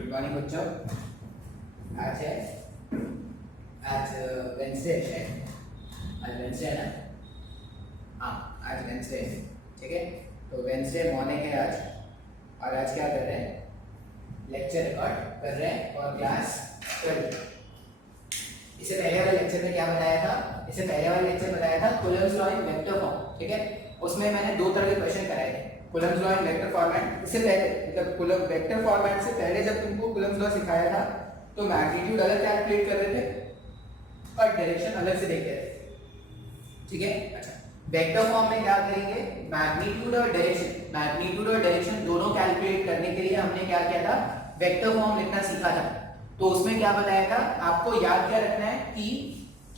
Good morning बच्चों। आज है वेंसडे है। आज वेंसडे है ना? हाँ, आज वेंसडे है। ठीक है, तो वेंसडे मॉर्निंग है आज। और आज क्या कर रहे हैं? लेक्चर रिकॉर्ड कर रहे हैं और क्लास 12। इससे पहले वाले लेक्चर में क्या बताया था? इससे पहले वाले लेक्चर बताया था Coulomb's law in vector form. ठीक है, उसमें मैंने दो तरह के क्वेश्चन कराए थे। Coulomb's law in vector format, इससे पहले मतलब कूलम्ब वेक्टर फॉर्मेट से पहले जब तुमको कूलम्ब्स लॉ सिखाया था तो मैग्नीट्यूड अलग कैलकुलेट कर रहे थे और डायरेक्शन अलग से देख रहे थे। ठीक है, अच्छा वेक्टर फॉर्म में क्या करेंगे? मैग्नीट्यूड और डायरेक्शन दोनों कैलकुलेट करने के लिए हमने क्या किया था? वेक्टर फॉर्म लिखना सीखा था। तो उसमें क्या बताया था? आपको याद क्या रखना है कि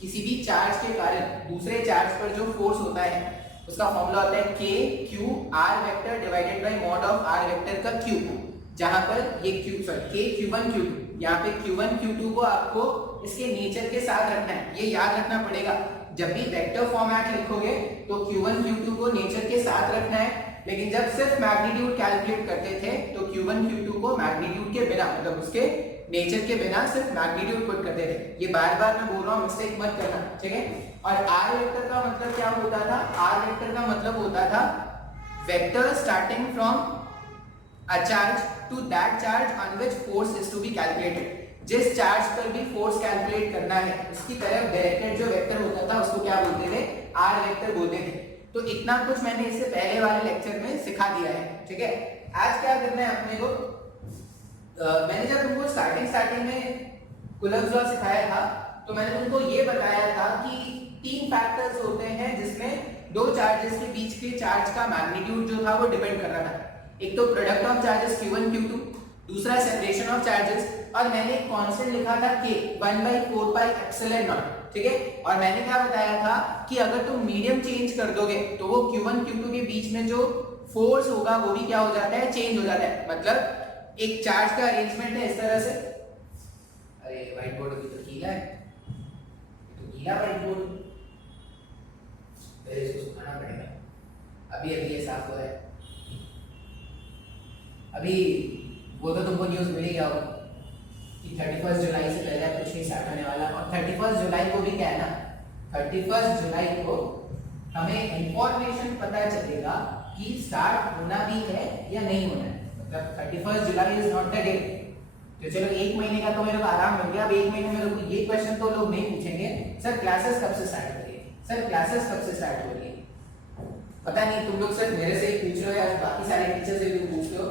किसी भी चार्ज के कारण दूसरे चार्ज पर जो फोर्स होता है उसका फॉर्मूला होता है k q r vector divided by mod of r vector का q, जहां पर ये k q1 q2, यहाँ पे q1 q2 को आपको इसके नेचर के साथ रखना है। ये याद रखना पड़ेगा, जब भी वेक्टर फॉर्मेट लिखोगे तो q1 q2 को नेचर के साथ रखना है। लेकिन जब सिर्फ मैग्नीट्यूड कैलकुलेट करते थे तो q1 q2 को मैग्नीट्यूड के बिना मतलब उसके नेचर के बिना सिर्फ मैग्नीट्यूड पुट करते थे। ये बार बार मैं बोल रहा हूँ, मिस्टेक मत करना। ठीक है, और r वेक्टर का मतलब क्या होता था? r वेक्टर का मतलब होता था vector starting from a charge to that charge on which force is to be calculated. जिस चार्ज पर भी फोर्स कैलकुलेट करना है उसकी तरफ डायरेक्टेड जो वेक्टर होता था उसको क्या बोलते थे? r वेक्टर बोलते थे। तो इतना कुछ मैंने इससे पहले वाले लेक्चर में सिखा दिया है। ठीक है, आज क्या करना है अपने को? मैंने जब तुमको स्टार्टिंग में कूलम्ब्स लॉ सिखाया था तो मैंने तुमको ये बताया था कि तीन फैक्टर्स होते हैं जिसमें दो चार्जेस के बीच के चार्ज का मैग्नीट्यूड जो था वो डिपेंड कर रहा था। एक तो product of charges q1 q2, दूसरा सेपरेशन ऑफ चार्जेस, और मैंने एक कांस्टेंट लिखा था k 1/4 पाई एप्सिलॉन नॉट। ठीक है, और मैंने क्या बताया था कि अगर तुम मीडियम चेंज कर दोगे तो वो q1 q2 के बीच में जो फोर्स होगा वो भी क्या हो जाता है? चेंज हो जाता है। मतलब एक चार्ज का अरेंजमेंट है इस तरह से। अरे व्हाइट बोर्ड अभी तो गीला है, तो गीला व्हाइट बोर्ड, पहले इसको सुखाना पड़ेगा। अभी ये साफ हुआ है। अभी वो तो तुमको न्यूज़ मिल ही गया होगा कि 31 जुलाई से पहले कुछ नहीं स्टार्ट होने वाला। और 31 जुलाई को भी क्या है ना, 31 जुलाई को हमें इंफॉर्मेशन पता चलेगा कि स्टार्ट होना भी है या नहीं होना है। मतलब 31 जुलाई इज नॉट द डे। तो चलो एक महीने का तो मेरे को आराम मिल गया। अब एक महीने में लोग ये क्वेश्चन तो लोग नहीं पूछेंगे, सर क्लासेस कब से स्टार्ट हो रही है, सर क्लासेस कब से स्टार्ट हो रही है। पता नहीं तुम लोग सिर्फ मेरे से ही पूछ रहे हो या बाकी सारे टीचर से भी पूछते हो,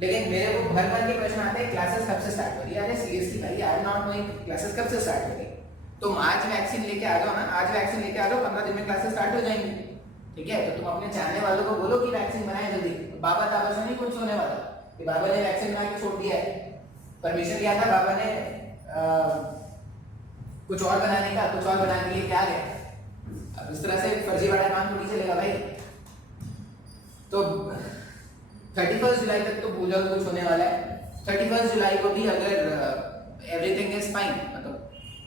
लेकिन मेरे को भर भर के क्वेश्चन आते हैं क्लासेस कब से स्टार्ट हो रही है। अरे सीरियसली भाई, I am not knowing classes कब से स्टार्ट हो रही है। तुम आज वैक्सीन लेके आ जाओ ना, आज वैक्सीन लेके आ जाओ, 15 दिन में क्लासेस स्टार्ट हो जाएंगी। ठीक है, तो तुम अपने जानने वालों को बोलो कि वैक्सीन बनाए जल्दी। बाबा ताबा से नहीं कुछ होने वाला कि बाबा ने वैक्सीन बना के छोड़ दिया है। परमिशन लिया था बाबा ने कुछ और बनाने का, कुछ और बनाने के लिए क्या गए। अब इस तरह से फर्जी वाला काम थोड़ी चलेगा भाई। तो 31 जुलाई तक तो भूल जाओ कुछ होने वाला है। 31 जुलाई को भी अगर एवरीथिंग इज फाइन, मतलब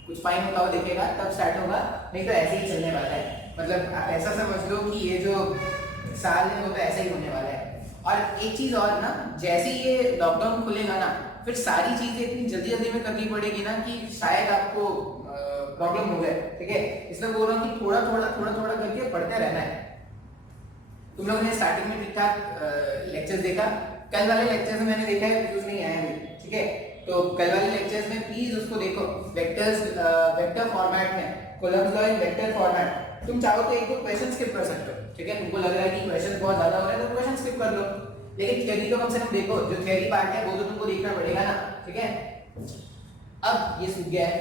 कुछ फाइन होता हुआ दिखेगा तब स्टार्ट होगा, नहीं तो ऐसे ही चलने वाला है। मतलब आप ऐसा समझ लो कि ये जो साल है वो तो ऐसा ही होने वाला है। और एक चीज और ना, जैसे ये लॉकडाउन खुलेगा ना फिर सारी चीजें इतनी जल्दी जल्दी में करनी पड़ेगी ना कि शायद आपको प्रॉब्लम हो जाए। ठीक है, इसलिए बोल रहा हूँ कि थोड़ा थोड़ा करके पढ़ते रहना है। तुम लोगों ने स्टार्टिंग में ठीक ठाक लेक्चर्स देखा, कल वाले लेक्चर्स में मैंने देखा है व्यूज नहीं आया है। ठीक है, तो कल वाले लेक्चर्स में प्लीज उसको देखो, वेक्टर फॉर्मेट में, Coulomb's law in vector format. तुम चाहो तो एक दो क्वेश्चन स्किप कर सकते हो। ठीक है, तुमको लग रहा है कि क्वेश्चन बहुत ज्यादा हो रहा है तो क्वेश्चन स्किप कर लो, लेकिन थ्योरी तो कम से कम देखो। जो थ्योरी पार्ट है वो तो तुमको देखना पड़ेगा ना। ठीक है, अब ये सूख गया है,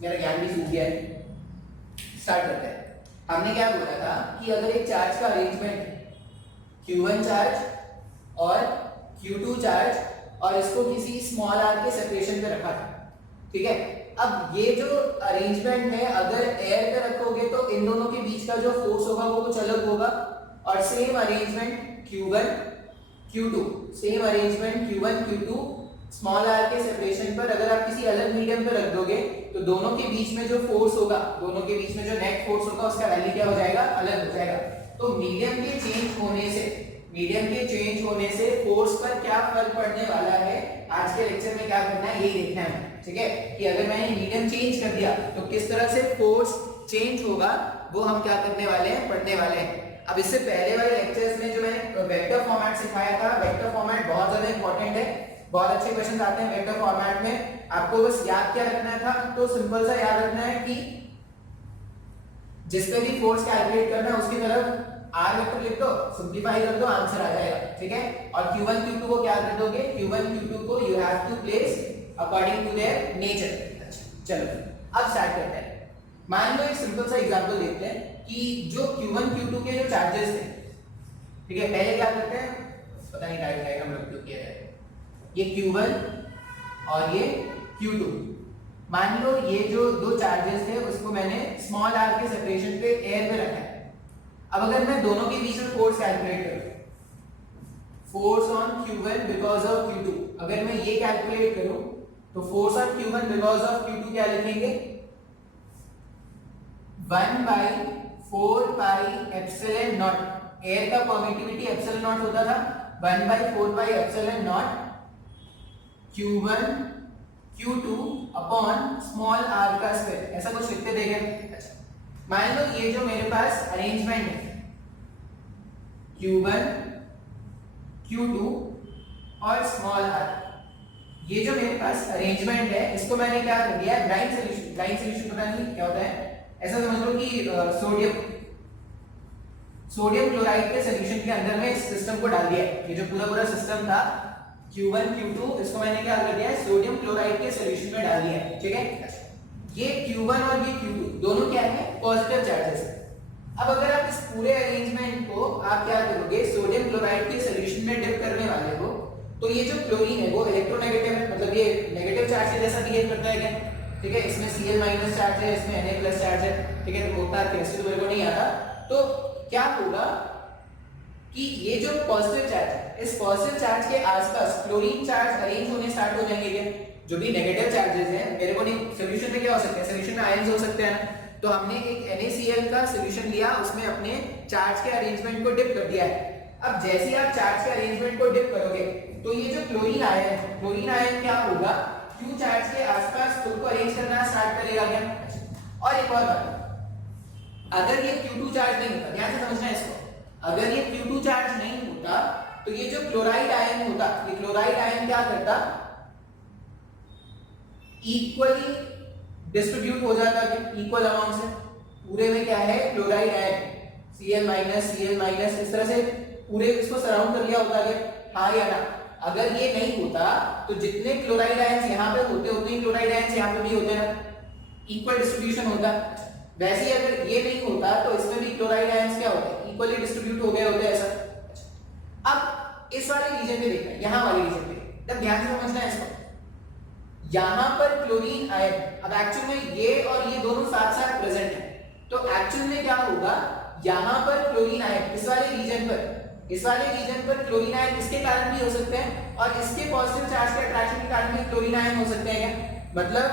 मेरा ज्ञान भी सूख गया है। स्टार्ट करते हैं। हमने क्या बोला था कि अगर एक चार्ज का अरेंजमेंट Q1 चार्ज और Q2 चार्ज और इसको किसी स्मॉल r के सेपरेशन पे रखा था। ठीक है, अब ये जो अरेंजमेंट है अगर एयर पे रखोगे तो इन दोनों के बीच का जो फोर्स होगा वो कुछ अलग होगा। और same arrangement Q1 Q2, same arrangement Q1 Q2 small r के सेपरेशन पर अगर आप किसी अलग मीडियम पे रख दोगे तो दोनों के बीच में जो फोर्स होगा, दोनों के बीच में जो नेट फोर्स होगा उसका वैल्यू क्या हो जाएगा? अलग हो जाएगा। तो मीडियम के चेंज होने से मीडियम के चेंज होने से फोर्स पर क्या फर्क पड़ने वाला है, आज के लेक्चर में क्या करना है यही देखना है, ठीक है। कि अगर मैंने मीडियम चेंज कर दिया तो किस तरह से फोर्स चेंज होगा, वो हम क्या करने वाले हैं, पढ़ने वाले हैं। अब इससे पहले वाले लेक्चर्स में जो मैंने वेक्टर फॉर्मेट सिखाया था, वेक्टर फॉर्मेट बहुत ज्यादा इंपॉर्टेंट है, बहुत अच्छे क्वेश्चन आते हैं वेक्टर फॉर्मेट में। आपको बस याद क्या रखना था, तो सिंपल सा याद रखना है कि जिस पे भी फोर्स कैलकुलेट करना है उसकी तरफ r वेक्टर लिख दो, सिंपलीफाई कर दो, आंसर आ जाएगा, ठीक है। और q1 q2 को क्या कर दोगे, q1 q2 को you have to place according to their nature. चलो अब स्टार्ट करते हैं। मान लो एक सिंपल सा एग्जांपल देखते हैं कि जो q1 q2 के जो चार्जेस थे, ठीक है, पहले क्या करते हैं, पता नहीं डायग्राम हम लोग किया है, ये q1 और ये q2, मान लो ये जो दो चार्जेस थे उसको मैंने स्मॉल r के सेपरेशन पे एयर में रखा है। अब अगर मैं दोनों के बीच में फोर्स कैलकुलेट करूं, force on q1 because of q2, अगर मैं ये कैलकुलेट करूं तो force on q1 because of q2 क्या लिखेंगे, 1/4 पाई एप्सिलॉन नॉट, एयर का परमिटिविटी एप्सिलॉन नॉट होता था, 1/4 pi epsilon not q1 q2 upon small r का स्क्वायर, ऐसा कुछ लिखते देंगे। अच्छा, मान लो ये जो मेरे पास अरेंजमेंट है q1 q2 और स्मॉल r, ये जो मेरे पास अरेंजमेंट है इसको मैंने क्या कर दिया, ब्लाइंड सॉल्यूशन, ब्लाइंड सॉल्यूशन पता नहीं क्या होता है, ऐसा समझ लो कि सोडियम क्लोराइड के सॉल्यूशन के अंदर में इस सिस्टम को डाल दिया है। ये जो पूरा सिस्टम था q1 q2, इसको मैंने क्या कर दिया है, सोडियम क्लोराइड के सॉल्यूशन में डाल दिया है, ठीक है। ये q1 और ये q2 दोनों क्या है, पॉजिटिव चार्जेस है। अब अगर आप इस पूरे अरेंजमेंट को आप क्या करोगे, सोडियम क्लोराइड के सॉल्यूशन में डिप करने वाले हो, तो ये जो क्लोरीन है वो इलेक्ट्रोनेगेटिव है, मतलब ये नेगेटिव चार्ज के जैसा बिहेव करता है क्या, ठीक है। इसमें Cl- चार्ज है, इसमें Na+ चार्ज है, ठीक है। तो उतना केमिस्ट्री तो मेरे को नहीं आता, तो क्या होगा कि ये जो पॉजिटिव चार्ज है, इस पॉजिटिव चार्ज के आसपास क्लोरीन चार्ज अरेंज होने स्टार्ट हो जाएंगे क्या, जो भी नेगेटिव चार्जेस हैं, मेरे को नहीं, सॉल्यूशन में क्या हो सकते हैं, सॉल्यूशन में आयंस हो सकते हैं ना, तो हमने एक NaCl का सॉल्यूशन लिया, उसमें अपने चार्ज के अरेंजमेंट को डिप कर दिया है। अब जैसे ही आप चार्ज के अरेंजमेंट को डिप करोगे तो ये जो क्लोरीन आयन क्या होगा, Q चार्ज के आसपास खुद को अरेंज करना स्टार्ट करेगा क्या। और एक और बात, अगर ये Q2 चार्ज नहीं होता, ध्यान से समझना है इसको, अगर ये Q2 चार्ज नहीं होता तो ये जो क्लोराइड आयन होता, ये क्लोराइड आयन क्या करता, इक्वली डिस्ट्रीब्यूट हो जाता है इक्वल अमाउंट से, पूरे में क्या है, क्लोराइड आयन Cl- इस तरह से पूरे इसको सराउंड कर लिया होता है, हाँ या ना। अगर ये नहीं होता तो जितने क्लोराइड आयंस यहाँ पे होते उतने ही क्लोराइड आयंस यहाँ पे भी होते ना, इक्वल डिस्ट्रीब्यूशन होता। वैसे ही अगर ये नहीं होता तो इसमें भी क्लोराइड आयंस क्या होते, इक्वली डिस्ट्रीब्यूट हो गए होते ऐसा। अब इस वाले रीजन पे देखना, यहाँ वाले रीजन पे तब ध्यान से समझना है इसको, यहाँ पर क्लोरीन आयन, अब एक्चुअल में ये और ये दोनों साथ साथ प्रेजेंट है, तो एक्चुअल में क्या होगा, यहाँ पर क्लोरीन आयन इस वाले रीजन पर क्लोरीन आयन इसके कारण भी हो सकते हैं और इसके पॉजिटिव चार्ज के अट्रैक्शन के कारण भी क्लोरीन आयन हो सकते हैं क्या, मतलब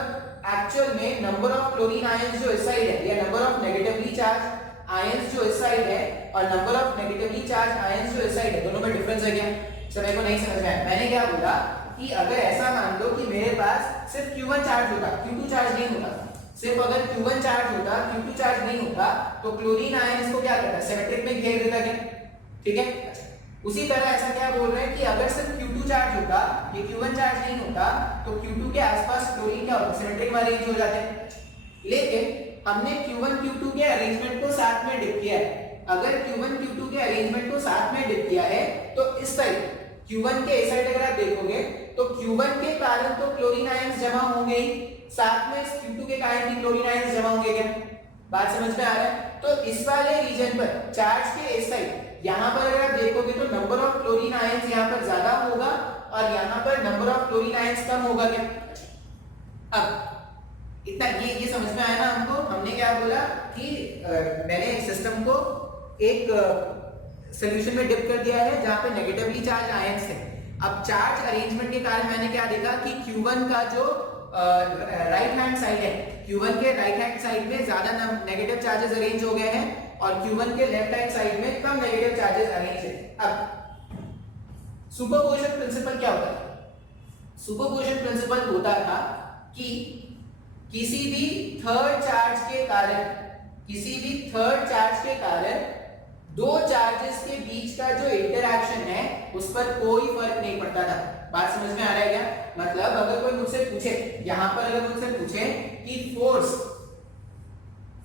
एक्चुअल में नंबर ऑफ क्लोरीन आयंस जो इस साइड है या number of negatively charge ions जो इस साइड है और number of negatively charge ions जो इस साइड है, दोनों में डिफरेंस है क्या। सर मेरे को नहीं समझ में आया, मैंने क्या बोला कि अगर ऐसा मान लो कि मेरे पास सिर्फ Q1 चार्ज होता, Q2 चार्ज नहीं होता, सिर्फ अगर Q1 चार्ज होता, Q2 चार्ज नहीं होता, तो क्लोरीन आयन इसको क्या करता, सिमेट्रिक में घेर देता क्या, ठीक है। उसी तरह ऐसा क्या बोल रहे हैं कि अगर सिर्फ Q2 चार्ज होता, ये Q1 चार्ज नहीं होता, तो Q2 के आसपास क्लोरीन क्या होता, सिमेट्रिक में अरेंज हो जाते हैं। लेकिन हमने Q1 Q2 के अरेंजमेंट को साथ में डिप किया है, अगर Q1 Q2 के अरेंजमेंट को साथ में डिप किया है तो इस साइड Q1 के इस साइड अगर आप देखोगे तो Q1 के कारण तो क्लोरीन आयंस जमा होंगे ही, साथ में Q2 के कारण भी क्लोरीन आयंस जमा होंगे क्या, बात समझ में आ रहा है। तो इस वाले रीजन पर चार्ज के इस साइड यहाँ पर अगर आप देखोगे तो नंबर ऑफ क्लोरीन आयंस यहाँ पर ज्यादा होगा और यहाँ पर नंबर ऑफ क्लोरीन आयंस कम होगा क्या। अब इतना ये समझ में आया ना हमको, हमने क्या बोला कि मैंने एक सिस्टम को एक सॉल्यूशन में डिप कर दिया है जहां पे नेगेटिवली चार्ज आयंस थे। अब चार्ज अरेंजमेंट के कारण मैंने क्या देखा कि Q1 का जो राइट हैंड साइड है, Q1 के राइट हैंड साइड में ज्यादा नेगेटिव चार्जेस अरेंज हो गए हैं और Q1 के लेफ्ट हैंड साइड में कम नेगेटिव चार्जेस अरेंज है। अब सुपरपोजिशन प्रिंसिपल क्या होता है? सुपरपोजिशन प्रिंसिपल होता था कि किसी भी थर्ड चार्ज के कारण दो चार्जेस के बीच का जो इंटरैक्शन है उस पर कोई फर्क नहीं पड़ता था। बात समझ में आ रहा है क्या? मतलब अगर कोई मुझसे पूछे, यहां पर अगर मुझसे पूछे कि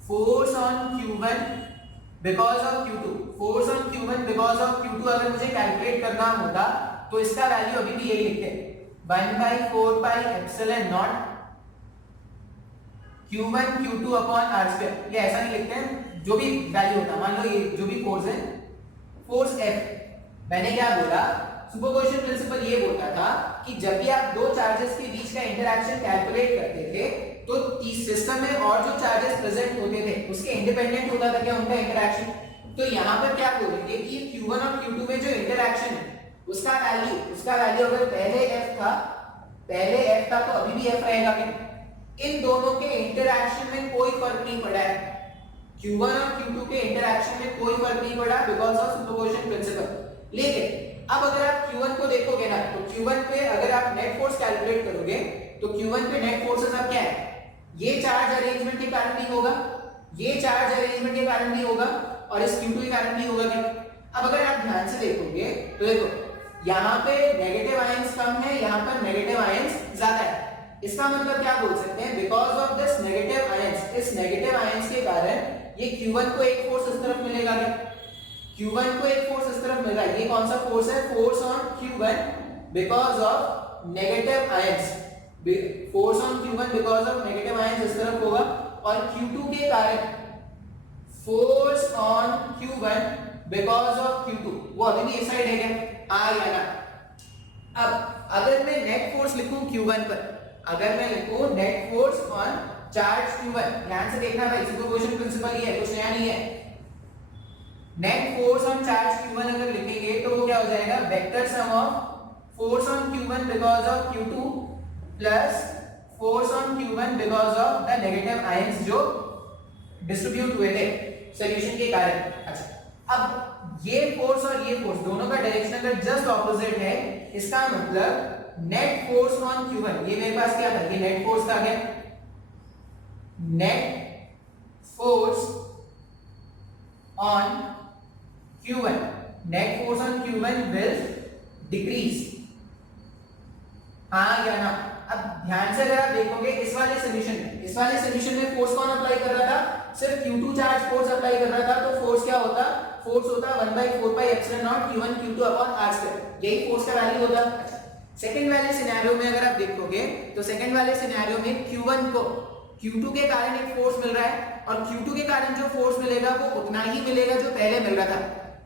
force on Q1 because of Q2, force on Q1 because of Q2 अगर मुझे कैलकुलेट करना होता तो इसका वैल्यू अभी भी यही लिखते हैं, 1/4 pi epsilon not Q1 Q2 upon r square. ये ऐसा नहीं लिखते हैं, जो भी वैल्यू होता, मान लो ये जो भी फोर्स है, फोर्स F। मैंने क्या बोला? सुपरपोजिशन प्रिंसिपल ये बोलता था कि जब भी आप दो चार्जेस के बीच का इंटरैक्शन कैलकुलेट करते थे तो सिस्टम में और जो चार्जेस प्रेजेंट होते थे उसके इंडिपेंडेंट होता था क्या उनका इंटरैक्शन। तो यहाँ पर क्या बोलेंगे कि Q1 और Q2 में जो इंटरैक्शन है उसका वैल्यू अगर पहले F था तो अभी भी F रहेगा क्या? इन दोनों के इंटरैक्शन में कोई फर्क नहीं पड़ा है, Q1 और Q2 के इंटरैक्शन में कोई फर्क नहीं पड़ा बिकॉज ऑफ सुपरपोजिशन प्रिंसिपल। लेकिन अब अगर आप Q1 को देखोगे ना तो Q1 पे अगर आप नेट फोर्स कैलकुलेट करोगे तो Q1 पे नेट फोर्सेस अब क्या है? ये चार्ज अरेंजमेंट के कारण भी होगा, ये चार्ज अरेंजमेंट के कारण भी होगा और इस Q2 के कारण भी होगा क्या? अब अगर आप ध्यान से देखोगे तो देखो यहाँ पे नेगेटिव आयंस कम है, यहाँ पर नेगेटिव आयंस ज्यादा है। इसका मतलब क्या बोल सकते हैं? Because of this negative ions, इस नेगेटिव आयंस के कारण ये Q1 को एक फोर्स इस तरफ मिलेगा क्या? Q1 को एक फोर्स इस तरफ मिल रहा है, ये कौन सा फोर्स है? Force on Q1 because of negative ions, force on Q1 because of negative ions इस तरफ होगा और Q2 के कारण force on Q1 because of Q2 वो अभी भी इस साइड है क्या? हाँ या ना? अब अगर मैं नेट फोर्स लिखूं Q1 पर, अगर मैं लिखूं net force on charge Q1, ध्यान से देखना भाई, सुपरपोजिशन प्रिंसिपल ये है, कुछ नया नहीं है। Net force on charge Q1 अगर लिखेंगे तो वो क्या हो जाएगा? Vector sum of force on Q1 because of Q2 plus force on Q1 because of the negative ions जो डिस्ट्रीब्यूट हुए थे सॉल्यूशन के कारण। अच्छा, अब ये फोर्स और ये फोर्स दोनों का डायरेक्शन अगर जस्ट ऑपोजिट है, इसका मतलब नेट फोर्स ऑन Q1, ये मेरे पास क्या था? ये नेट फोर्स था क्या? Net force on Q1, net force on Q1 will decrease, हाँ या ना? अब ध्यान से अगर आप देखोगे इस वाले सॉल्यूशन में फोर्स कौन अप्लाई कर रहा था? सिर्फ Q2 चार्ज फोर्स अप्लाई कर रहा था, तो फोर्स क्या होता? फोर्स होता 1/4 pi epsilon not Q1 Q2 upon r square, यही फोर्स का वैल्यू होता। सेकंड वाले सिनेरियो में अगर आप देखोगे तो सेकंड वाले सिनेरियो में Q1 को Q2 के कारण एक फोर्स मिल रहा है और Q2 के कारण जो फोर्स मिलेगा वो उतना ही मिलेगा जो पहले मिल रहा था,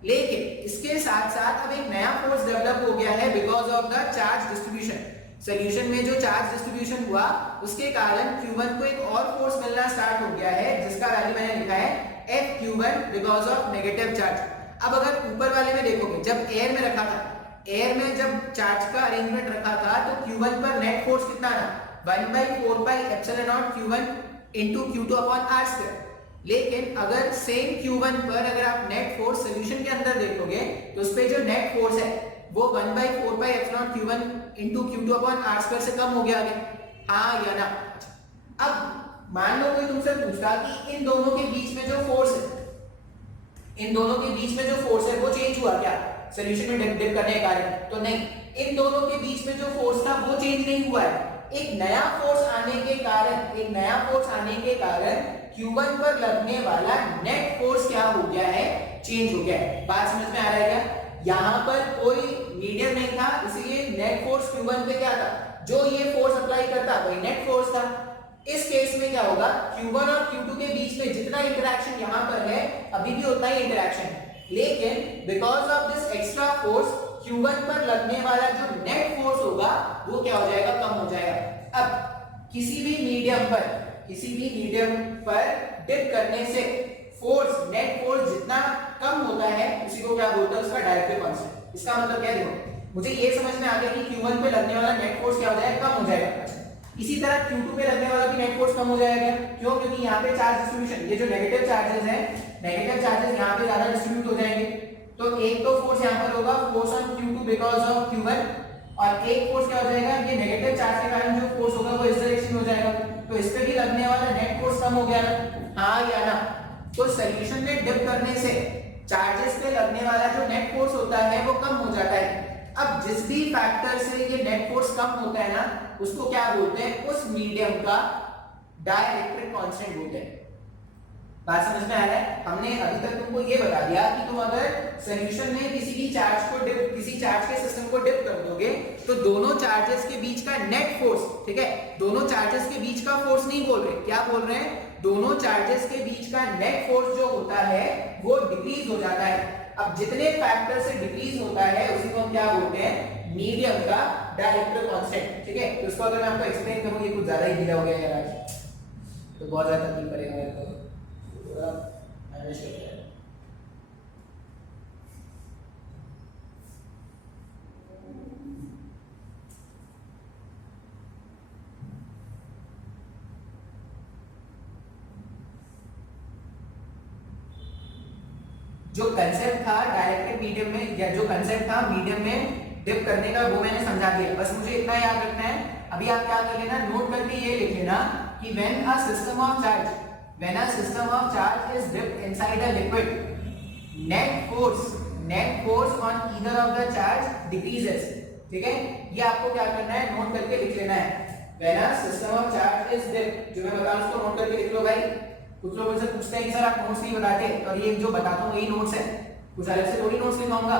लेकिन इसके साथ साथ अब एक नया फोर्स डेवलप हो गया है because of the charge distribution. Solution में जो चार्ज डिस्ट्रीब्यूशन हुआ उसके कारण Q1 को एक और फोर्स मिलना स्टार्ट हो गया है जिसका वैल्यू मैंने लिखा है Fq1 because of negative charge. अब अगर ऊपर वाले में देखोगे, जब एयर में रखा था, एयर में जब चार्ज का अरेंजमेंट रखा था तो Q1 पर नेट फोर्स कितना था? 1/4 pi epsilon not Q1 into Q2 upon r square. लेकिन अगर सेम Q1 पर अगर आप नेट फोर्स सॉल्यूशन के अंदर देखोगे तो उस पे जो नेट फोर्स है वो 1/4 pi epsilon Q1 into Q2 upon r square से कम हो गया है, हाँ या ना? अब मान लो कोई तुमसे पूछता कि इन दोनों के बीच में जो फोर्स है वो चेंज हुआ क्या सॉल्यूशन में डिप करने के कारण? तो नहीं, इन दोनों के बीच में जो फोर्स था वो चेंज नहीं हुआ है। एक नया फोर्स आने के कारण Q1 पर लगने वाला नेट फोर्स क्या हो गया है? चेंज हो गया है। बात समझ में आ रहा है क्या? यहाँ पर कोई मीडियम नहीं था, इसलिए नेट फोर्स Q1 पे क्या था? जो ये फोर्स अप्लाई करता वही नेट फोर्स था। इस केस में क्या होगा? Q1 और Q2 के बीच में जितना इंटरेक्शन यहाँ पर है अभी भी उतना ही इंटरेक्शन है, लेकिन because of this extra force Q1 पर लगने वाला जो नेट फोर्स होगा वो क्या हो जाएगा? कम हो जाएगा। अब किसी भी मीडियम पर डिप करने से फोर्स, नेट फोर्स जितना कम होता है उसी को क्या बोलते हैं? उसका डायरेक्टिव कांस्टेंट। इसका मतलब क्या है? देखो, मुझे ये समझ में आ गया कि Q1 पे लगने वाला नेट फोर्स क्या हो जाएगा? कम हो जाएगा। इसी तरह Q2 पे लगने वाला भी नेट फोर्स कम हो जाएगा। क्यों? क्योंकि यहाँ पे चार्ज डिस्ट्रीब्यूशन, ये जो नेगेटिव चार्जेस हैं, नेगेटिव चार्जेस यहाँ पे ज्यादा डिस्ट्रीब्यूट हो जाएंगे। तो एक तो फोर्स यहाँ पर होगा force on Q2 because of Q1, और एक फोर्स क्या हो जाएगा, ये नेगेटिव चार्ज के कारण जो फोर्स होगा वो इस डायरेक्शन में हो जाएगा, तो इस पे भी लगने वाला नेट फोर्स कम हो गया ना, हाँ या ना। तो सॉल्यूशन में डिप करने से चार्जेस पे लगने वाला जो नेट फोर्स होता है वो कम हो जाता है। अब जिस भी फैक्टर से ये नेट फोर्स कम होता है ना, उसको क्या बोलते हैं, उस मीडियम का डाइलेक्ट्रिक कांस्टेंट बोलते हैं। बात समझ में आ रहा है? हमने अभी तक तुमको ये बता दिया कि तुम अगर सॉल्यूशन में किसी भी चार्ज को डिप, किसी चार्ज के सिस्टम को डिप कर दोगे तो दोनों चार्जेस के बीच का नेट फोर्स, ठीक है, दोनों चार्जेस के बीच का फोर्स नहीं बोल रहे, क्या बोल रहे हैं, दोनों चार्जेस के बीच का नेट फोर्स जो होता है वो डिक्रीज हो जाता है। अब जितने फैक्टर से डिक्रीज होता है उसी को हम क्या बोलते हैं, मीडियम का डाइलेक्ट्रिक कांस्टेंट, ठीक है। तो इसको अगर मैं आपको एक्सप्लेन करूं, ये कुछ ज्यादा ही ढीला हो गया यार आज, तो बहुत ज्यादा तकलीफ पड़ेगा मेरे को, पूरा मैनेज करते हैं। जो कंसेप्ट था डायरेक्ट्रिक मीडियम में, या जो कंसेप्ट था मीडियम में डिप करने का, वो मैंने समझा दिया। बस मुझे इतना याद रखना है, अभी आप क्या कर लेना, नोट करके ये लिख लेना कि when a system of charge is dipped inside a liquid, net force on either of the charge decreases, ठीक है। ये आपको क्या करना है, नोट करके लिख लेना है, when a system of charge is dipped, जो मैं बता रहा हूं उसको नोट करके लिख लो भाई। कुछ लोग मुझसे पूछते हैं कि सर आप नोट्स नहीं बताते, और ये जो बताता हूं वही नोट्स है, कुछ अलग से थोड़ी नोट्स लिखाऊंगा।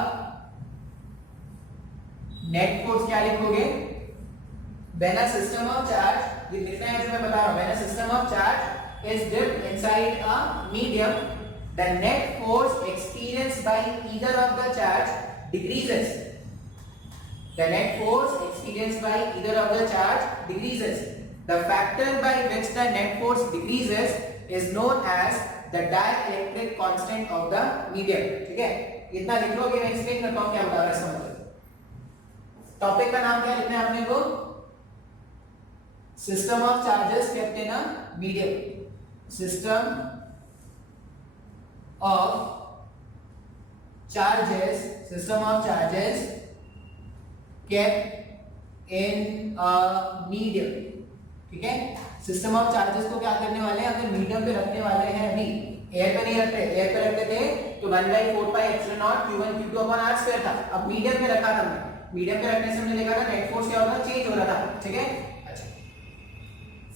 नेट फोर्स क्या लिखोगे, when a system of charge, ये लिखना है जो मैं बता रहा हूं, when a system of charge is dipped inside a medium, the net force experienced bye either of the charge decreases, the net force experienced by either of the charge decreases. The factor by which the net force decreases is known as the dielectric constant of the medium, ठीक है। इतना लिख लो कि मैं explain करता हूं क्या बता रहा है, समझ। टॉपिक का नाम क्या लिखना है आपने को, system of charges kept in a medium, system of charges kept in a medium, ठीक है। सिस्टम ऑफ चार्जेस को क्या करने वाले हैं, अगर मीडियम पे रखने वाले हैं, अभी एयर पे नहीं रखते, एयर पे रखते थे तो 1/4πε0 Q1 Q2 upon r square था। अब मीडियम पे रखा था हमने, मीडियम पे रखने से हमने देखा था नेट फोर्स क्या होता है, चेंज हो रहा था, ठीक है। अच्छा,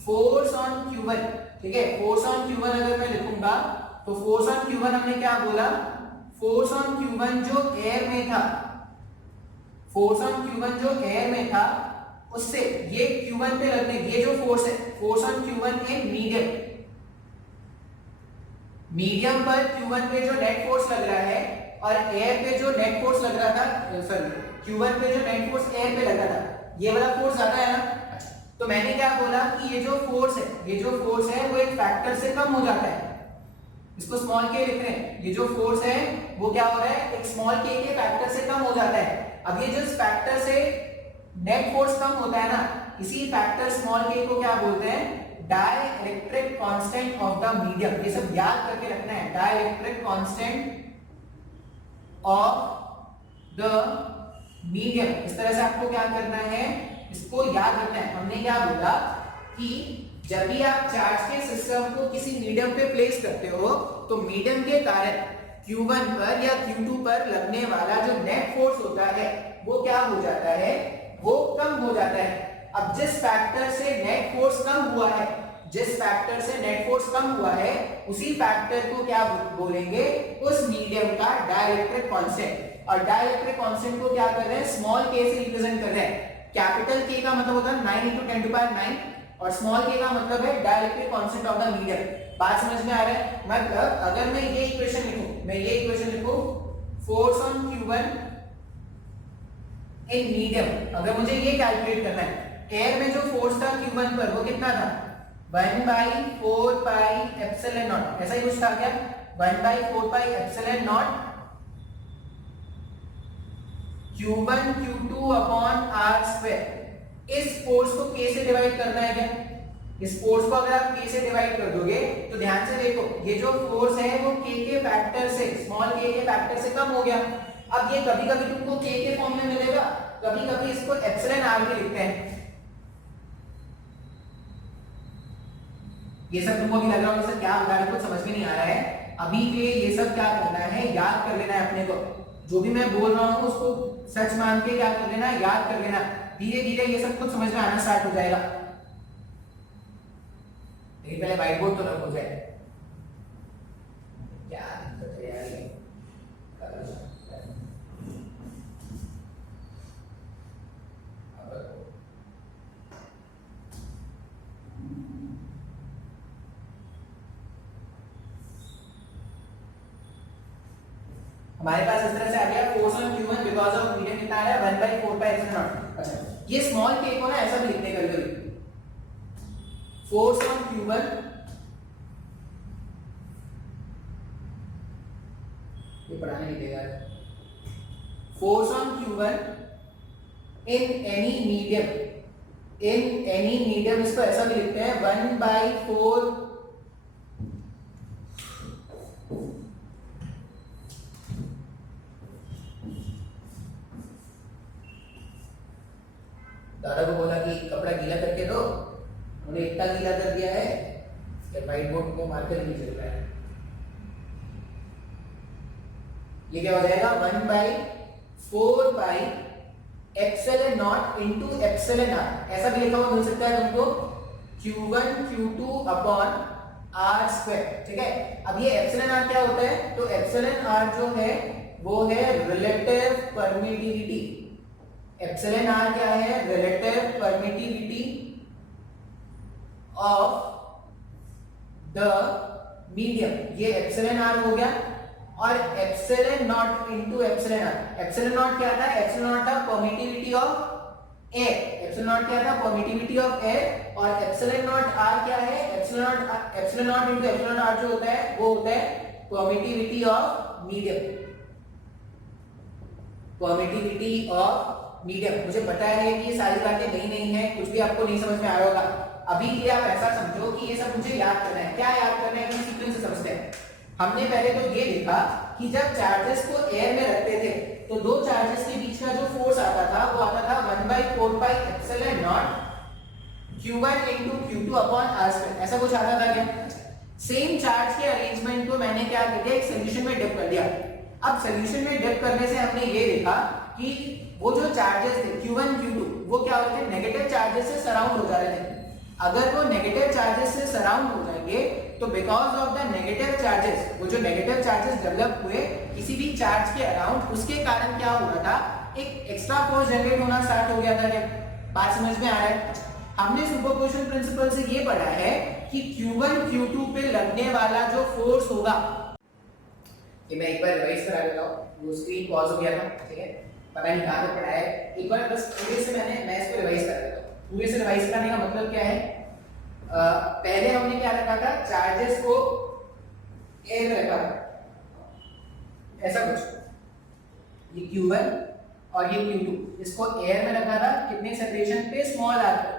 फोर्स ऑन Q1, ठीक है, फोर्स ऑन Q1 अगर मैं लिखूंगा तो फोर्स ऑन Q1 हमने क्या बोला, फोर्स ऑन Q1 जो एयर में था, फोर्स ऑन Q1 जो एयर में था उससे ये Q1 पे लगने, ये जो फोर्स है, force on Q1 in medium पर Q1 पे जो नेट फोर्स लग रहा है, और एयर पे जो नेट फोर्स लग रहा था, सॉरी Q1 पे जो नेट फोर्स एयर पे लगा था, ये वाला फोर्स ज्यादा है ना। अच्छा, तो मैंने क्या बोला कि ये जो फोर्स है वो एक फैक्टर से कम हो जाता है, इसको स्मॉल के लिख रहे हैं, ये जो फोर्स है वो क्या हो रहा है, एक स्मॉल के फैक्टर से कम हो जाता है। अब ये जिस फैक्टर से नेट फोर्स कम होता है ना, इसी फैक्टर स्मॉल के को क्या बोलते हैं, dielectric constant of the medium. ये सब याद करके रखना है, dielectric constant of the medium. इस तरह से आपको क्या करना है, इसको याद रखना है। हमने क्या बोला कि जब भी आप चार्ज के सिस्टम को किसी मीडियम पे प्लेस करते हो तो मीडियम के कारण Q1 पर या Q2 पर लगने वाला जो नेट फोर्स होता है वो क्या हो जाता है, वो कम हो जाता है। अब जिस फैक्टर से नेट फोर्स कम हुआ है, उसी फैक्टर को क्या बोलेंगे, उस मीडियम का डाइलेक्ट्रिक कांस्टेंट। और डाइलेक्ट्रिक कांस्टेंट को क्या कर रहे हैं, स्मॉल के से रिप्रेजेंट कर रहे हैं। कैपिटल के का मतलब होता है 9 × 10⁹, और स्मॉल के का मतलब है dielectric constant of the medium. बात समझ में आ रहा है? मतलब अगर मैं ये इक्वेशन लिखूं, force on Q1 in medium, अगर मुझे ये कैलकुलेट करना है, एयर में जो फोर्स था Q1 पर वो कितना था, 1/4πε0, ऐसा ही कुछ था क्या, 1/4πε0 Q1 Q2 upon r square. इस फोर्स को k से डिवाइड करना है क्या, इस फोर्स को अगर आप k से डिवाइड कर दोगे तो ध्यान से देखो ये जो फोर्स है वो k के फैक्टर से, स्मॉल k के फैक्टर से कम हो गया। अब ये कभी कभी तुमको k के फॉर्म में मिलेगा, कभी कभी इसको एप्सिलॉन r भी लिखते हैं। ये सब तुमको भी लग रहा होगा सर क्या बता रहे, कुछ समझ में नहीं आ रहा है। अभी के ये सब क्या करना है, याद कर लेना है अपने को, जो भी मैं बोल रहा हूँ उसको सच मान के क्या कर लेना, याद कर लेना। धीरे धीरे ये सब कुछ समझ में आना स्टार्ट हो जाएगा। लेकिन पहले व्हाइट बोर्ड तो रख हो जाए। क्या दिक्कत है यार, हमारे पास इस तरह से आ गया force on q1 because of medium कितना आ रहा है 1/4πε0। अच्छा ये स्मॉल k को ना ऐसा भी लिखते हैं कभी, फोर्स ऑन q1 ये पढ़ाने नहीं देगा, force on q1 in any medium, in any medium इसको ऐसा भी लिखते हैं 1/4 दादा को बोला कि कपड़ा गीला करके दो, उन्होंने इतना गीला कर दिया है कि व्हाइट बोर्ड को मार्कर नहीं चल रहा है। ये क्या हो जाएगा 1/4 pi epsilon not into epsilon r, ऐसा भी लिखा हुआ मिल सकता है तुमको q1 q2 upon r square. ठीक है, अब ये एप्सिलॉन r क्या होता है, तो एप्सिलॉन r जो है वो है रिलेटिव परमिटिविटी। एप्सिलॉन r क्या है, relative permittivity of the medium, ये एप्सिलॉन r हो गया। और epsilon not into epsilon r, epsilon not क्या था, एप्सिलॉन नॉट था permittivity of air, epsilon not क्या था परमिटिविटी ऑफ एयर, और एप्सिलॉन नॉट r क्या है, epsilon not into epsilon r जो होता है वो होता है permittivity of medium, permittivity of medium. मुझे पता है कि ये सारी बातें नई नहीं है, कुछ भी आपको नहीं समझ में आ रहा होगा। अभी ये आप ऐसा समझो कि ये सब मुझे याद करना है। क्या याद करना है, सीक्वेंस से समझते हैं। हमने पहले तो ये देखा कि जब चार्जेस को एयर में रखते थे तो दो चार्जेस के बीच का जो फोर्स आता था वो आता था 1/4 pi epsilon not q1 into q2 upon r square, ऐसा कुछ आता था क्या। सेम चार्ज के अरेंजमेंट को मैंने क्या कर दिया, एक सॉल्यूशन में डिप कर दिया। अब सॉल्यूशन में डिप करने से हमने ये देखा कि वो जो चार्जेस थे q1 q2 वो क्या होते थे, नेगेटिव चार्जेस से सराउंड हो जा रहे थे। अगर वो नेगेटिव चार्जेस से सराउंड हो जाएंगे तो because of the negative charges, वो जो नेगेटिव चार्जेस डेवलप हुए किसी भी चार्ज के अराउंड, उसके कारण क्या हो रहा था, एक एक्स्ट्रा फोर्स जनरेट होना स्टार्ट हो गया था। क्या बात समझ में आ रहा है। हमने सुपरपोजिशन प्रिंसिपल से ये पढ़ा है कि q1 q2 पे लगने वाला जो फोर्स होगा, ये मैं एक बार रिवाइज करा देता हूं, वो स्क्रीन पॉज हो गया था। ठीक है, पता नहीं कहां पे पढ़ा है, एक बार बस पूरे से मैं इसको रिवाइज कर देता हूं। पूरे से रिवाइज करने का मतलब क्या है, पहले हमने क्या रखा था, चार्जेस को एयर में रखा था ऐसा कुछ, ये q1 और ये q2 इसको एयर में रखा था, कितने सेपरेशन पे, स्मॉल r पे,